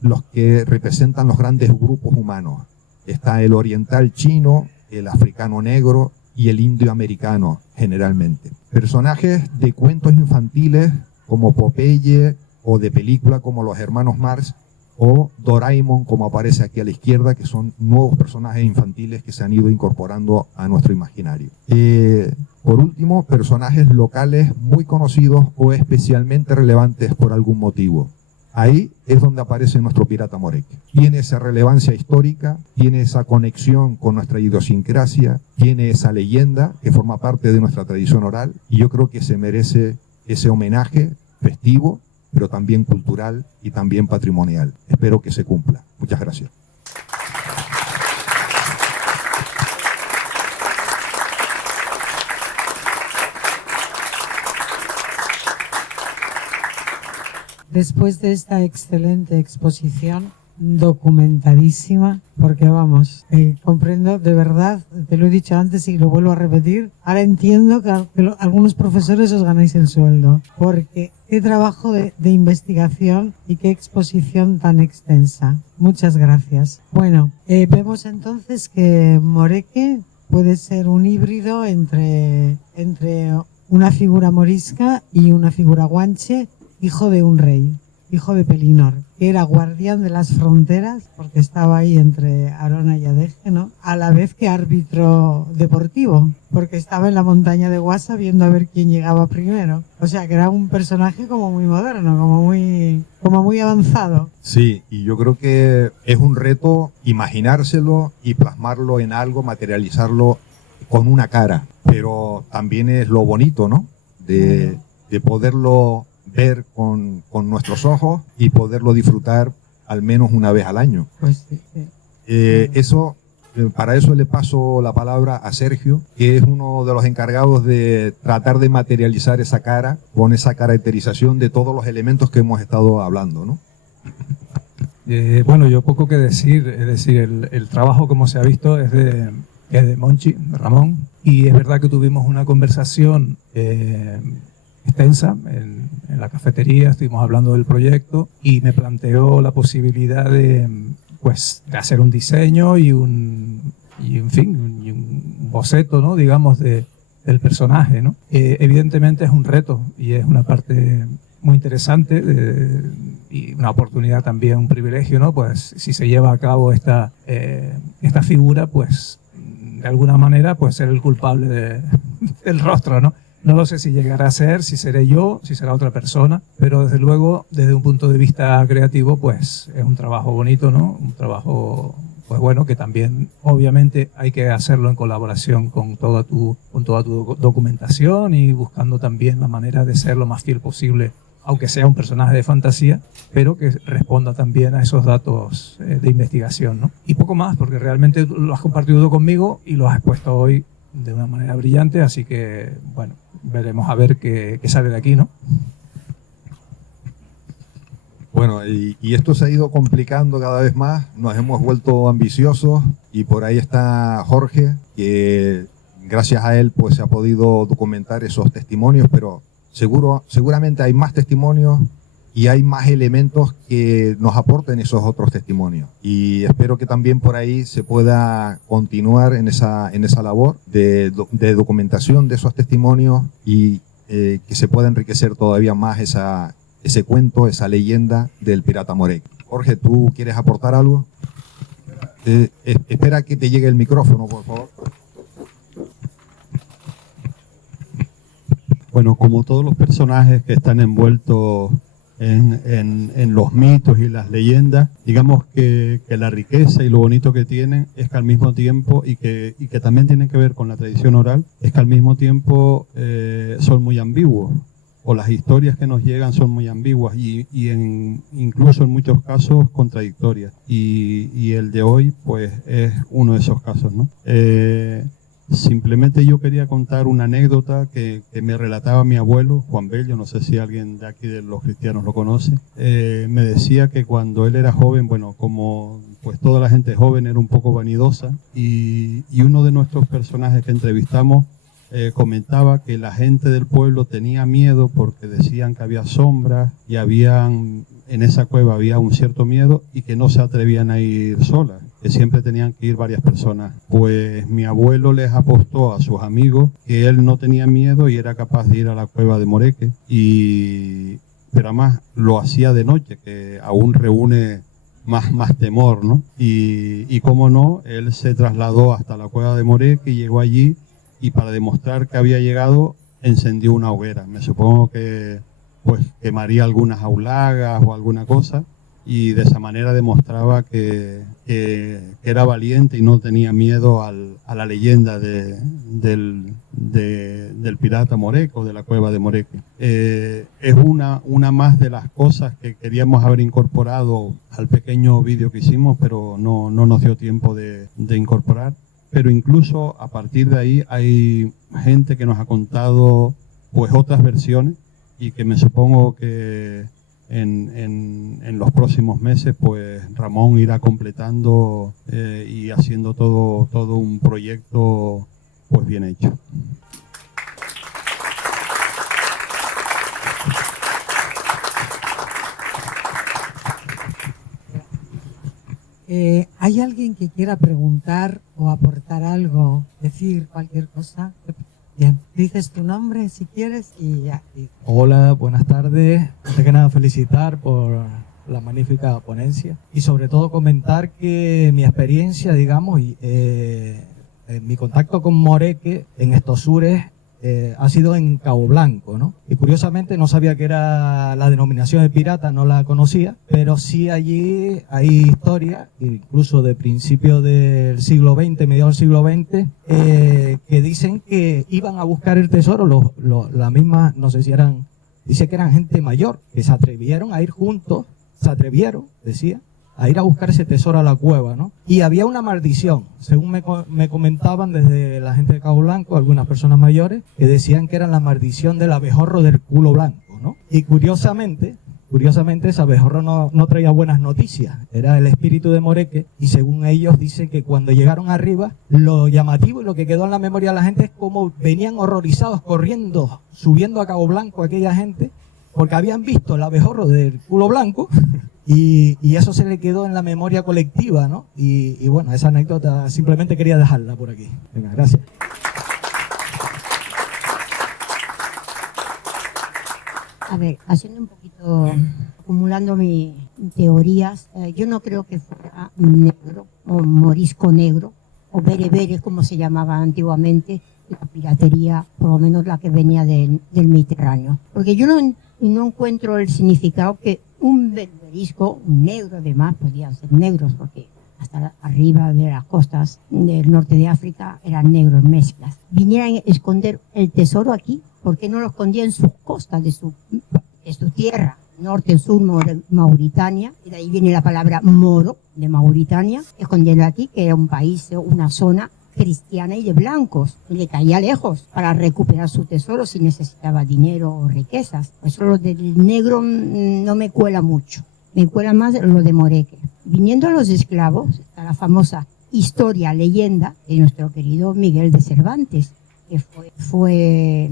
los que representan los grandes grupos humanos. Está el oriental chino, el africano negro y el indio americano, generalmente. Personajes de cuentos infantiles como Popeye, o de película como Los Hermanos Marx o Doraemon, como aparece aquí a la izquierda, que son nuevos personajes infantiles que se han ido incorporando a nuestro imaginario. Por último, personajes locales muy conocidos o especialmente relevantes por algún motivo. Ahí es donde aparece nuestro pirata moreque. Tiene esa relevancia histórica, tiene esa conexión con nuestra idiosincrasia, tiene esa leyenda que forma parte de nuestra tradición oral, y yo creo que se merece ese homenaje festivo, pero también cultural y también patrimonial. Espero que se cumpla. Muchas gracias. Después de esta excelente exposición, documentadísima, porque vamos, comprendo de verdad, te lo he dicho antes y lo vuelvo a repetir, ahora entiendo que algunos profesores os ganáis el sueldo, porque qué trabajo de investigación y qué exposición tan extensa. Muchas gracias. Bueno, vemos entonces que moreque puede ser un híbrido entre una figura morisca y una figura guanche, hijo de un rey, hijo de Pelinor, que era guardián de las fronteras, porque estaba ahí entre Arona y Adeje, ¿no? A la vez que árbitro deportivo, porque estaba en la montaña de Guasa viendo a ver quién llegaba primero. O sea, que era un personaje como muy moderno, como muy avanzado. Sí, y yo creo que es un reto imaginárselo y plasmarlo en algo, materializarlo con una cara, pero también es lo bonito, ¿no? De poderlo ver con nuestros ojos y poderlo disfrutar al menos una vez al año. Pues sí, sí. Para eso le paso la palabra a Sergio, que es uno de los encargados de tratar de materializar esa cara, con esa caracterización de todos los elementos que hemos estado hablando, ¿no? Bueno, yo poco que decir, es decir, el trabajo, como se ha visto, es de Monchi, Ramón, y es verdad que tuvimos una conversación extensa en la cafetería, estuvimos hablando del proyecto y me planteó la posibilidad de hacer un diseño y un boceto, ¿no? Digamos, del personaje, ¿no? Evidentemente es un reto y es una parte muy interesante y una oportunidad también, un privilegio, ¿no? Pues si se lleva a cabo esta figura, pues de alguna manera pues ser el culpable del rostro, ¿no? No lo sé si llegará a ser, si seré yo, si será otra persona, pero desde luego, desde un punto de vista creativo, pues es un trabajo bonito, ¿no? Un trabajo, pues bueno, que también obviamente hay que hacerlo en colaboración con toda tu documentación y buscando también la manera de ser lo más fiel posible, aunque sea un personaje de fantasía, pero que responda también a esos datos de investigación, ¿no? Y poco más, porque realmente lo has compartido conmigo y lo has expuesto hoy de una manera brillante, así que, bueno, veremos a ver qué sale de aquí, ¿no? Bueno, y esto se ha ido complicando cada vez más, nos hemos vuelto ambiciosos y por ahí está Jorge, que gracias a él pues se ha podido documentar esos testimonios, pero seguramente hay más testimonios y hay más elementos que nos aporten esos otros testimonios. Y espero que también por ahí se pueda continuar en esa labor de documentación de esos testimonios y que se pueda enriquecer todavía más ese cuento, esa leyenda del pirata Moreque. Jorge, ¿tú quieres aportar algo? Espera que te llegue el micrófono, por favor. Bueno, como todos los personajes que están envueltos en los mitos y las leyendas, digamos que la riqueza y lo bonito que tienen es que al mismo tiempo, y que también tiene que ver con la tradición oral, es que al mismo tiempo son muy ambiguos, o las historias que nos llegan son muy ambiguas y incluso en muchos casos contradictorias. Y el de hoy pues es uno de esos casos, ¿no? Simplemente yo quería contar una anécdota que me relataba mi abuelo, Juan Bello, no sé si alguien de aquí de los cristianos lo conoce. Me decía que cuando él era joven, bueno, como pues toda la gente joven era un poco vanidosa, y uno de nuestros personajes que entrevistamos comentaba que la gente del pueblo tenía miedo porque decían que había sombras y en esa cueva había un cierto miedo y que no se atrevían a ir solas, que siempre tenían que ir varias personas. Pues mi abuelo les apostó a sus amigos que él no tenía miedo y era capaz de ir a la cueva de Moreque, pero además lo hacía de noche, que aún reúne más temor, ¿no? Y cómo no, él se trasladó hasta la cueva de Moreque y llegó allí, y para demostrar que había llegado encendió una hoguera. Me supongo que pues quemaría algunas aulagas o alguna cosa, y de esa manera demostraba que era valiente y no tenía miedo a la leyenda del pirata Moreque o de la cueva de Moreque. Es una más de las cosas que queríamos haber incorporado al pequeño vídeo que hicimos, pero no nos dio tiempo de incorporar. Pero incluso a partir de ahí hay gente que nos ha contado pues otras versiones, y que me supongo que en los próximos meses pues Ramón irá completando y haciendo todo un proyecto pues bien hecho. ¿Hay alguien que quiera preguntar o aportar algo, decir cualquier cosa? Bien, dices tu nombre si quieres y ya. Hola, buenas tardes. Antes que nada, felicitar por la magnífica ponencia y sobre todo comentar que mi experiencia, digamos, mi contacto con Moreque en estos sures ha sido en Cabo Blanco, ¿no? Y curiosamente no sabía que era la denominación de pirata, no la conocía, pero sí allí hay historias, incluso de principios del siglo XX, mediados del siglo XX, que dicen que iban a buscar el tesoro, la misma, no sé si eran, dice que eran gente mayor, que se atrevieron a ir juntos, decía, a ir a buscar ese tesoro a la cueva, ¿no? Y había una maldición, según me comentaban desde la gente de Cabo Blanco, algunas personas mayores, que decían que era la maldición del abejorro del culo blanco, ¿no? Y curiosamente ese abejorro no traía buenas noticias, era el espíritu de Moreque, y según ellos dicen que cuando llegaron arriba, lo llamativo y lo que quedó en la memoria de la gente es cómo venían horrorizados, corriendo, subiendo a Cabo Blanco aquella gente, porque habían visto el abejorro del culo blanco, y eso se le quedó en la memoria colectiva, ¿no? Y bueno, esa anécdota simplemente quería dejarla por aquí. Venga, gracias. A ver, haciendo un poquito, acumulando mis teorías, yo no creo que fuera negro, o morisco negro, o bereberes como se llamaba antiguamente, la piratería, por lo menos la que venía del Mediterráneo. Porque yo no encuentro el significado que un berberisco, un negro además, podían ser negros, porque hasta arriba de las costas del norte de África eran negros mezclas, vinieran a esconder el tesoro aquí. ¿Por qué no lo escondía en sus costas de su tierra? Norte, sur, Mauritania, y de ahí viene la palabra moro, de Mauritania, escondiendo aquí, que era un país, una zona cristiana y de blancos, y le caía lejos para recuperar su tesoro si necesitaba dinero o riquezas. Eso lo del negro no me cuela mucho. me cuela más lo de Moreque. Viniendo a los esclavos, está la famosa historia, leyenda de nuestro querido Miguel de Cervantes, que fue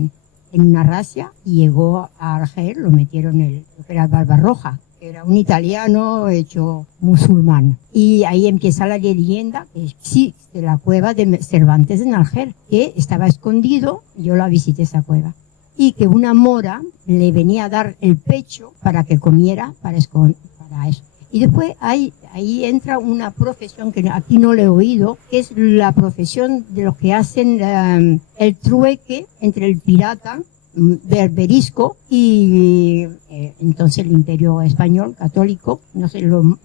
en una racia y llegó a Argel, lo metieron en lo que era Barbarroja, que era un italiano hecho musulmán. Y ahí empieza la leyenda que existe la cueva de Cervantes en Argel, que estaba escondido, yo la visité esa cueva, y que una mora le venía a dar el pecho para que comiera, para eso. Y después ahí entra una profesión que aquí no le he oído, que es la profesión de los que hacen el trueque entre el pirata berberisco y entonces el Imperio Español católico, no sé, no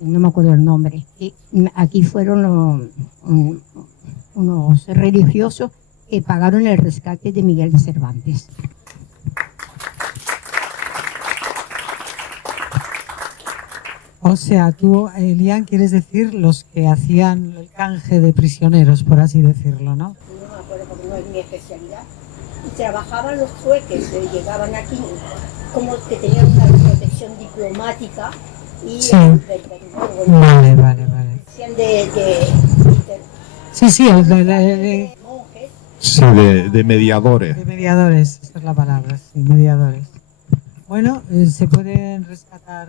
me acuerdo el nombre. Y aquí fueron unos religiosos que pagaron el rescate de Miguel de Cervantes. O sea, tú, Elian, quieres decir los que hacían el canje de prisioneros, por así decirlo, ¿no? No me acuerdo porque no es mi especialidad. Y trabajaban los trueques, llegaban aquí, como que tenían una protección diplomática y... Sí. Vale. Sí, monjes. Sí, de mediadores. De mediadores, esa es la palabra, sí, mediadores. Bueno, se pueden rescatar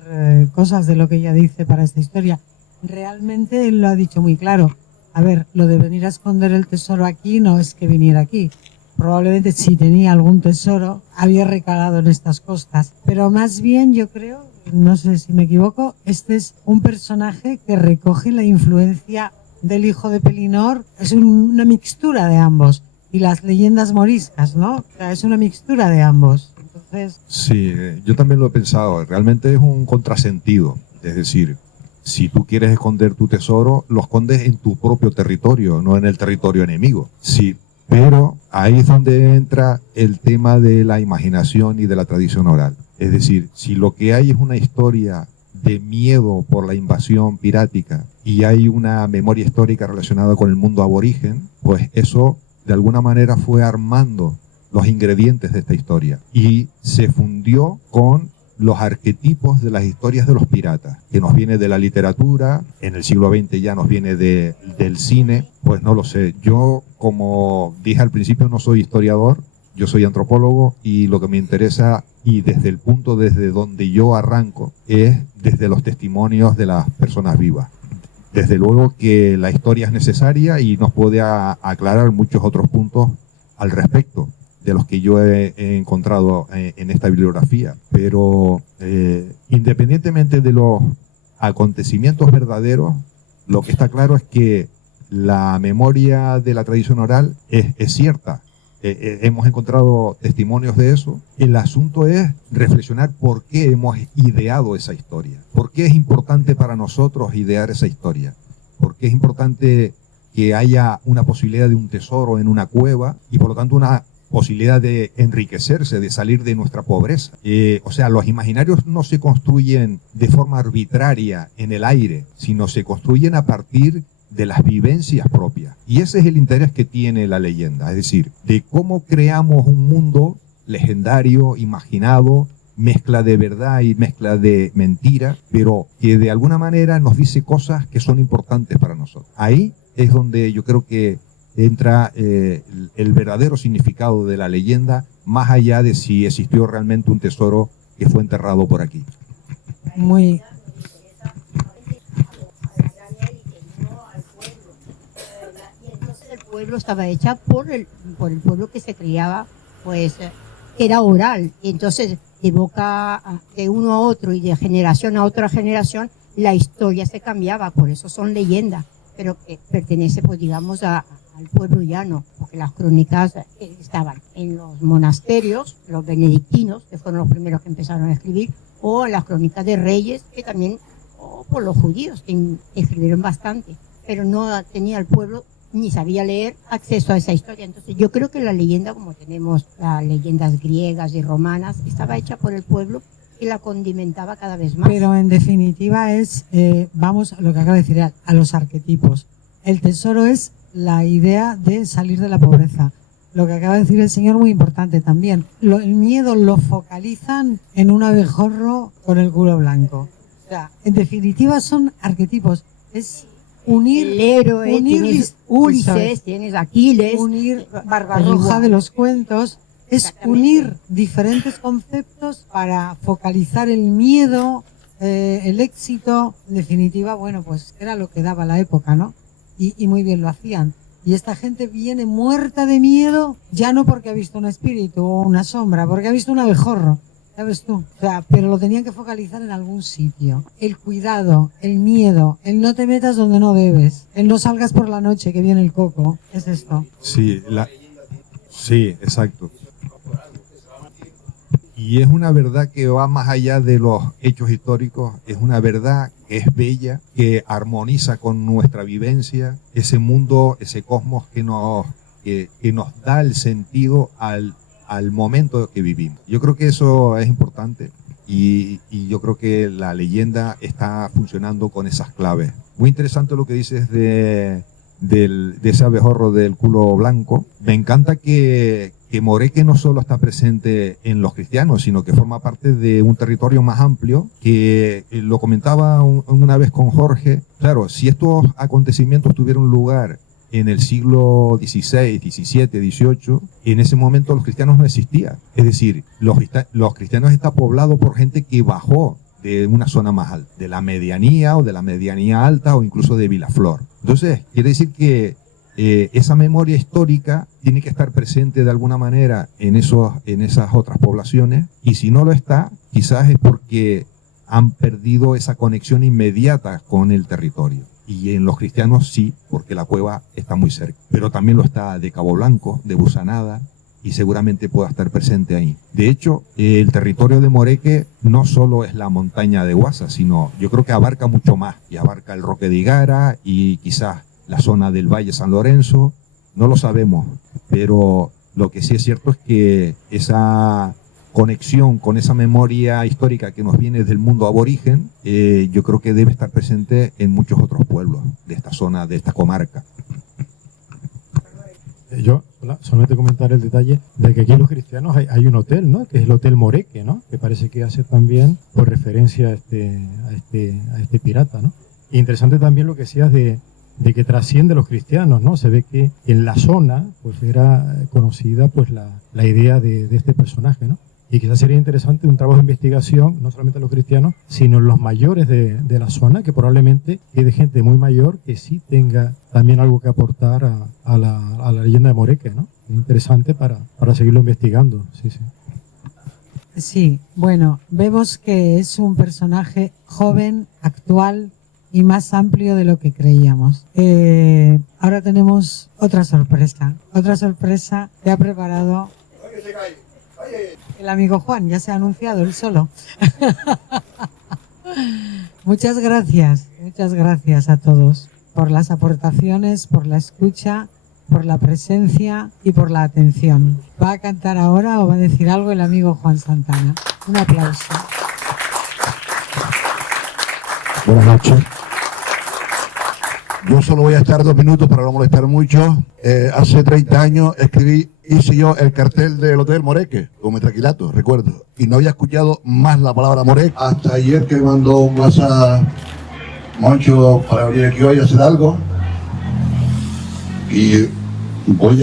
cosas de lo que ella dice para esta historia. Realmente él lo ha dicho muy claro. A ver, lo de venir a esconder el tesoro aquí no es que viniera aquí. Probablemente si tenía algún tesoro había recalado en estas costas. Pero más bien yo creo, no sé si me equivoco, este es un personaje que recoge la influencia del hijo de Pelinor. Es una mixtura de ambos. Y las leyendas moriscas, ¿no? O sea, es una mixtura de ambos. Entonces... Sí, yo también lo he pensado. Realmente es un contrasentido. Es decir, si tú quieres esconder tu tesoro, lo escondes en tu propio territorio, no en el territorio enemigo. Sí, pero ahí es donde entra el tema de la imaginación y de la tradición oral. Es decir, si lo que hay es una historia de miedo por la invasión pirática y hay una memoria histórica relacionada con el mundo aborigen, pues eso de alguna manera fue armando los ingredientes de esta historia y se fundió con los arquetipos de las historias de los piratas, que nos viene de la literatura, en el siglo XX ya nos viene del cine. Pues no lo sé, yo como dije al principio no soy historiador, yo soy antropólogo y lo que me interesa y desde el punto desde donde yo arranco es desde los testimonios de las personas vivas. Desde luego que la historia es necesaria y nos puede aclarar muchos otros puntos al respecto de los que yo he encontrado en esta bibliografía. Pero independientemente de los acontecimientos verdaderos, lo que está claro es que la memoria de la tradición oral es cierta. Hemos encontrado testimonios de eso. El asunto es reflexionar por qué hemos ideado esa historia. ¿Por qué es importante para nosotros idear esa historia? ¿Por qué es importante que haya una posibilidad de un tesoro en una cueva y por lo tanto una posibilidad de enriquecerse, de salir de nuestra pobreza? O sea, los imaginarios no se construyen de forma arbitraria en el aire, sino se construyen a partir de las vivencias propias. Y ese es el interés que tiene la leyenda, es decir, de cómo creamos un mundo legendario, imaginado, mezcla de verdad y mezcla de mentira, pero que de alguna manera nos dice cosas que son importantes para nosotros. Ahí es donde yo creo que entra el verdadero significado de la leyenda, más allá de si existió realmente un tesoro que fue enterrado por aquí. Muy... El pueblo estaba hecha por el pueblo que se criaba, pues era oral. Y entonces de boca de uno a otro y de generación a otra generación, la historia se cambiaba, por eso son leyendas, pero que pertenece, pues digamos, al pueblo llano, porque las crónicas estaban en los monasterios, los benedictinos, que fueron los primeros que empezaron a escribir, o en las crónicas de reyes, que también, o por los judíos, que escribieron bastante, pero no tenía el pueblo ni sabía leer acceso a esa historia. Entonces yo creo que la leyenda, como tenemos las leyendas griegas y romanas, estaba hecha por el pueblo y la condimentaba cada vez más. Pero en definitiva es, vamos a lo que acaba de decir, a los arquetipos. El tesoro es la idea de salir de la pobreza. lo que acaba de decir el señor, muy importante también. El miedo lo focalizan en un abejorro con el culo blanco. O sea, en definitiva son arquetipos. Es unir el héroe, tienes Ulises, tienes Aquiles, unir Barbarroja de los cuentos, es unir diferentes conceptos para focalizar el miedo, el éxito. En definitiva, bueno, pues era lo que daba la época, ¿no? Y muy bien lo hacían. Y esta gente viene muerta de miedo, ya no porque ha visto un espíritu o una sombra, porque ha visto un abejorro. ¿Sabes tú? O sea, pero lo tenían que focalizar en algún sitio. El cuidado, el miedo, el no te metas donde no debes, el no salgas por la noche que viene el coco. Es esto. Sí, sí, exacto. Y es una verdad que va más allá de los hechos históricos, es una verdad que es bella, que armoniza con nuestra vivencia, ese mundo, ese cosmos que nos da el sentido al momento que vivimos. Yo creo que eso es importante y yo creo que la leyenda está funcionando con esas claves. Muy interesante lo que dices de ese abejorro del culo blanco. Me encanta que Moreque no solo está presente en los cristianos, sino que forma parte de un territorio más amplio, que lo comentaba una vez con Jorge. Claro, si estos acontecimientos tuvieron lugar en el siglo XVI, XVII, XVIII, en ese momento los cristianos no existían. Es decir, los cristianos están poblados por gente que bajó de una zona más alta, de la medianía o de la medianía alta o incluso de Vilaflor. Entonces, quiere decir que esa memoria histórica tiene que estar presente de alguna manera en esas otras poblaciones, y si no lo está, quizás es porque han perdido esa conexión inmediata con el territorio. Y en los cristianos sí, porque la cueva está muy cerca. Pero también lo está de Cabo Blanco, de Busanada, y seguramente pueda estar presente ahí. De hecho, el territorio de Moreque no solo es la montaña de Huasa, sino yo creo que abarca mucho más. Y abarca el Roque de Higara y quizás la zona del Valle San Lorenzo. No lo sabemos, pero lo que sí es cierto es que esa conexión con esa memoria histórica que nos viene del mundo aborigen, yo creo que debe estar presente en muchos otros pueblos de esta zona, de esta comarca. Yo solamente comentar el detalle de que aquí en los cristianos hay un hotel, ¿no? Que es el Hotel Moreque, ¿no? Que parece que hace también por referencia a este pirata, ¿no? E interesante también lo que decías de que trasciende a los cristianos, ¿no? Se ve que en la zona pues era conocida pues la idea de este personaje, ¿no? Y quizás sería interesante un trabajo de investigación, no solamente a los cristianos, sino en los mayores de la zona, que probablemente quede gente muy mayor que sí tenga también algo que aportar a la leyenda de Moreque, ¿no? Interesante para seguirlo investigando, sí, sí. Sí, bueno, vemos que es un personaje joven, actual y más amplio de lo que creíamos. Ahora tenemos otra sorpresa que ha preparado el amigo Juan, ya se ha anunciado él solo. Muchas gracias a todos por las aportaciones, por la escucha, por la presencia y por la atención. ¿Va a cantar ahora o va a decir algo el amigo Juan Santana? Un aplauso. Buenas noches. Yo solo voy a estar 2 minutos para no molestar mucho. Hace 30 años hice yo el cartel del Hotel Moreque, con Metraquilato, recuerdo. Y no había escuchado más la palabra Moreque. Hasta ayer que me mandó un WhatsApp, Moncho, para venir aquí hoy a hacer algo. Y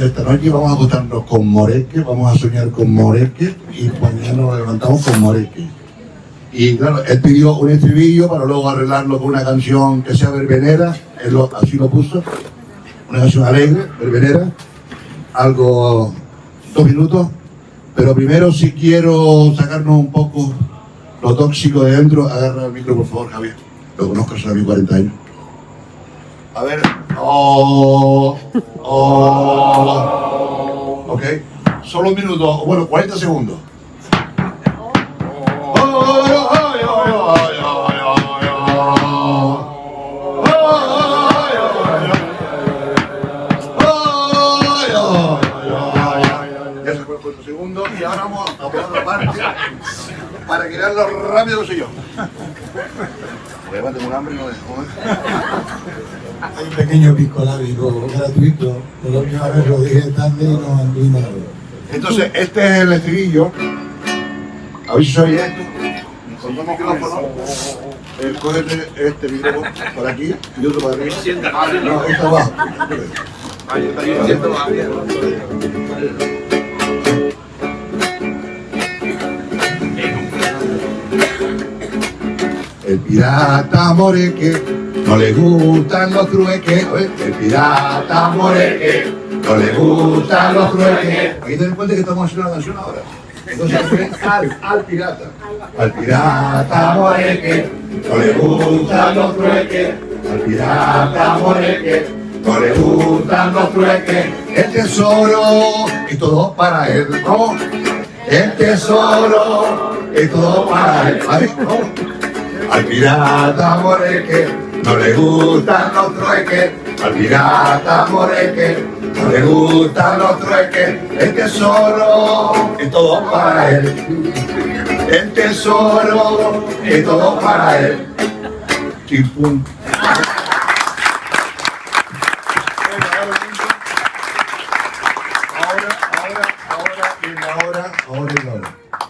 esta noche vamos a acostarnos con Moreque, vamos a soñar con Moreque y mañana nos levantamos con Moreque. Y claro, él pidió un estribillo para luego arreglarlo con una canción que sea verbenera, así lo puso, una canción alegre, verbenera, algo 2 minutos, pero primero si quiero sacarnos un poco lo tóxico de dentro, agarra el micro por favor, Javier, lo conozco hace 40 años. A ver, ok, solo 1 minuto, bueno, 40 segundos. Y ahora vamos a poner la parte para crearlo rápido que soy yo. Porque además tengo un hambre y no dejo comer. Hay un pequeño piscolábico gratuito, pero la última vez lo dije tarde y no anduvimos. Entonces, este es el estribillo. A ver si se oye esto. Con dos micrófonos. Cógete este micrófono por aquí y otro por arriba. No, esto abajo. El pirata Moreque no le gustan los trueques. El pirata Moreque no le gustan los trueques. Aquí ten en cuenta que estamos haciendo una canción ahora. Entonces ven al pirata. Al pirata Moreque no le gustan los trueques. Al pirata Moreque no le gustan los trueques. El tesoro es todo para él. ¿No? El tesoro es todo para él. ¿Vale? ¿No? Al pirata Moreque no le gustan los trueques. Al pirata Moreque no le gustan los trueques. El tesoro es todo para él. El tesoro es todo para él. Chimpum.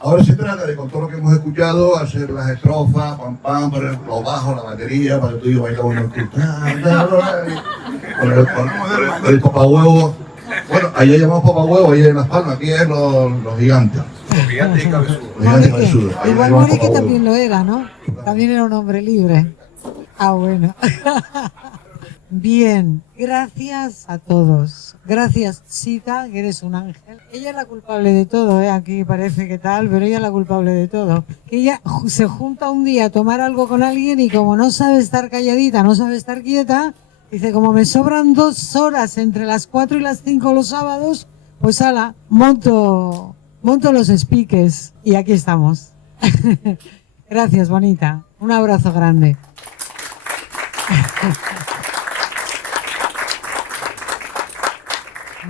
Ahora se trata de, con todo lo que hemos escuchado, hacer las estrofas, pam pam, poner los bajos, la batería, para que tú y yo bailamos con el papahuevo. Bueno, allá llamamos papahuevo, ahí en Las Palmas, aquí es los gigantes. Los gigantes y cabezudos. Igual Moreque también lo era, ¿no? También era un hombre libre. Ah, bueno. Bien, gracias a todos. Gracias, Sita, que eres un ángel. Ella es la culpable de todo, aquí parece que tal, pero ella es la culpable de todo. Ella se junta un día a tomar algo con alguien y como no sabe estar calladita, no sabe estar quieta, dice, como me sobran 2 horas entre las 4 y las 5 los sábados, pues ala, monto los speakers y aquí estamos. Gracias, bonita. Un abrazo grande.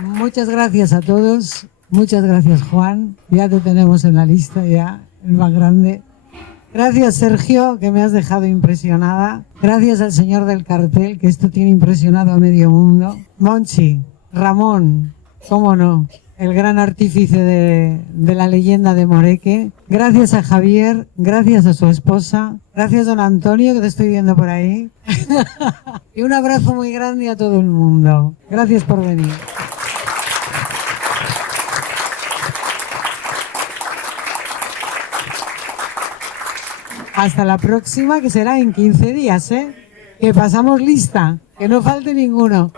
Muchas gracias a todos, muchas gracias Juan, ya te tenemos en la lista ya, el más grande. Gracias Sergio, que me has dejado impresionada. Gracias al señor del cartel, que esto tiene impresionado a medio mundo. Monchi, Ramón, cómo no, el gran artífice de la leyenda de Moreque. Gracias a Javier, gracias a su esposa, gracias don Antonio, que te estoy viendo por ahí. Y un abrazo muy grande a todo el mundo. Gracias por venir. Hasta la próxima, que será en 15 días, ¿eh? Que pasamos lista, que no falte ninguno.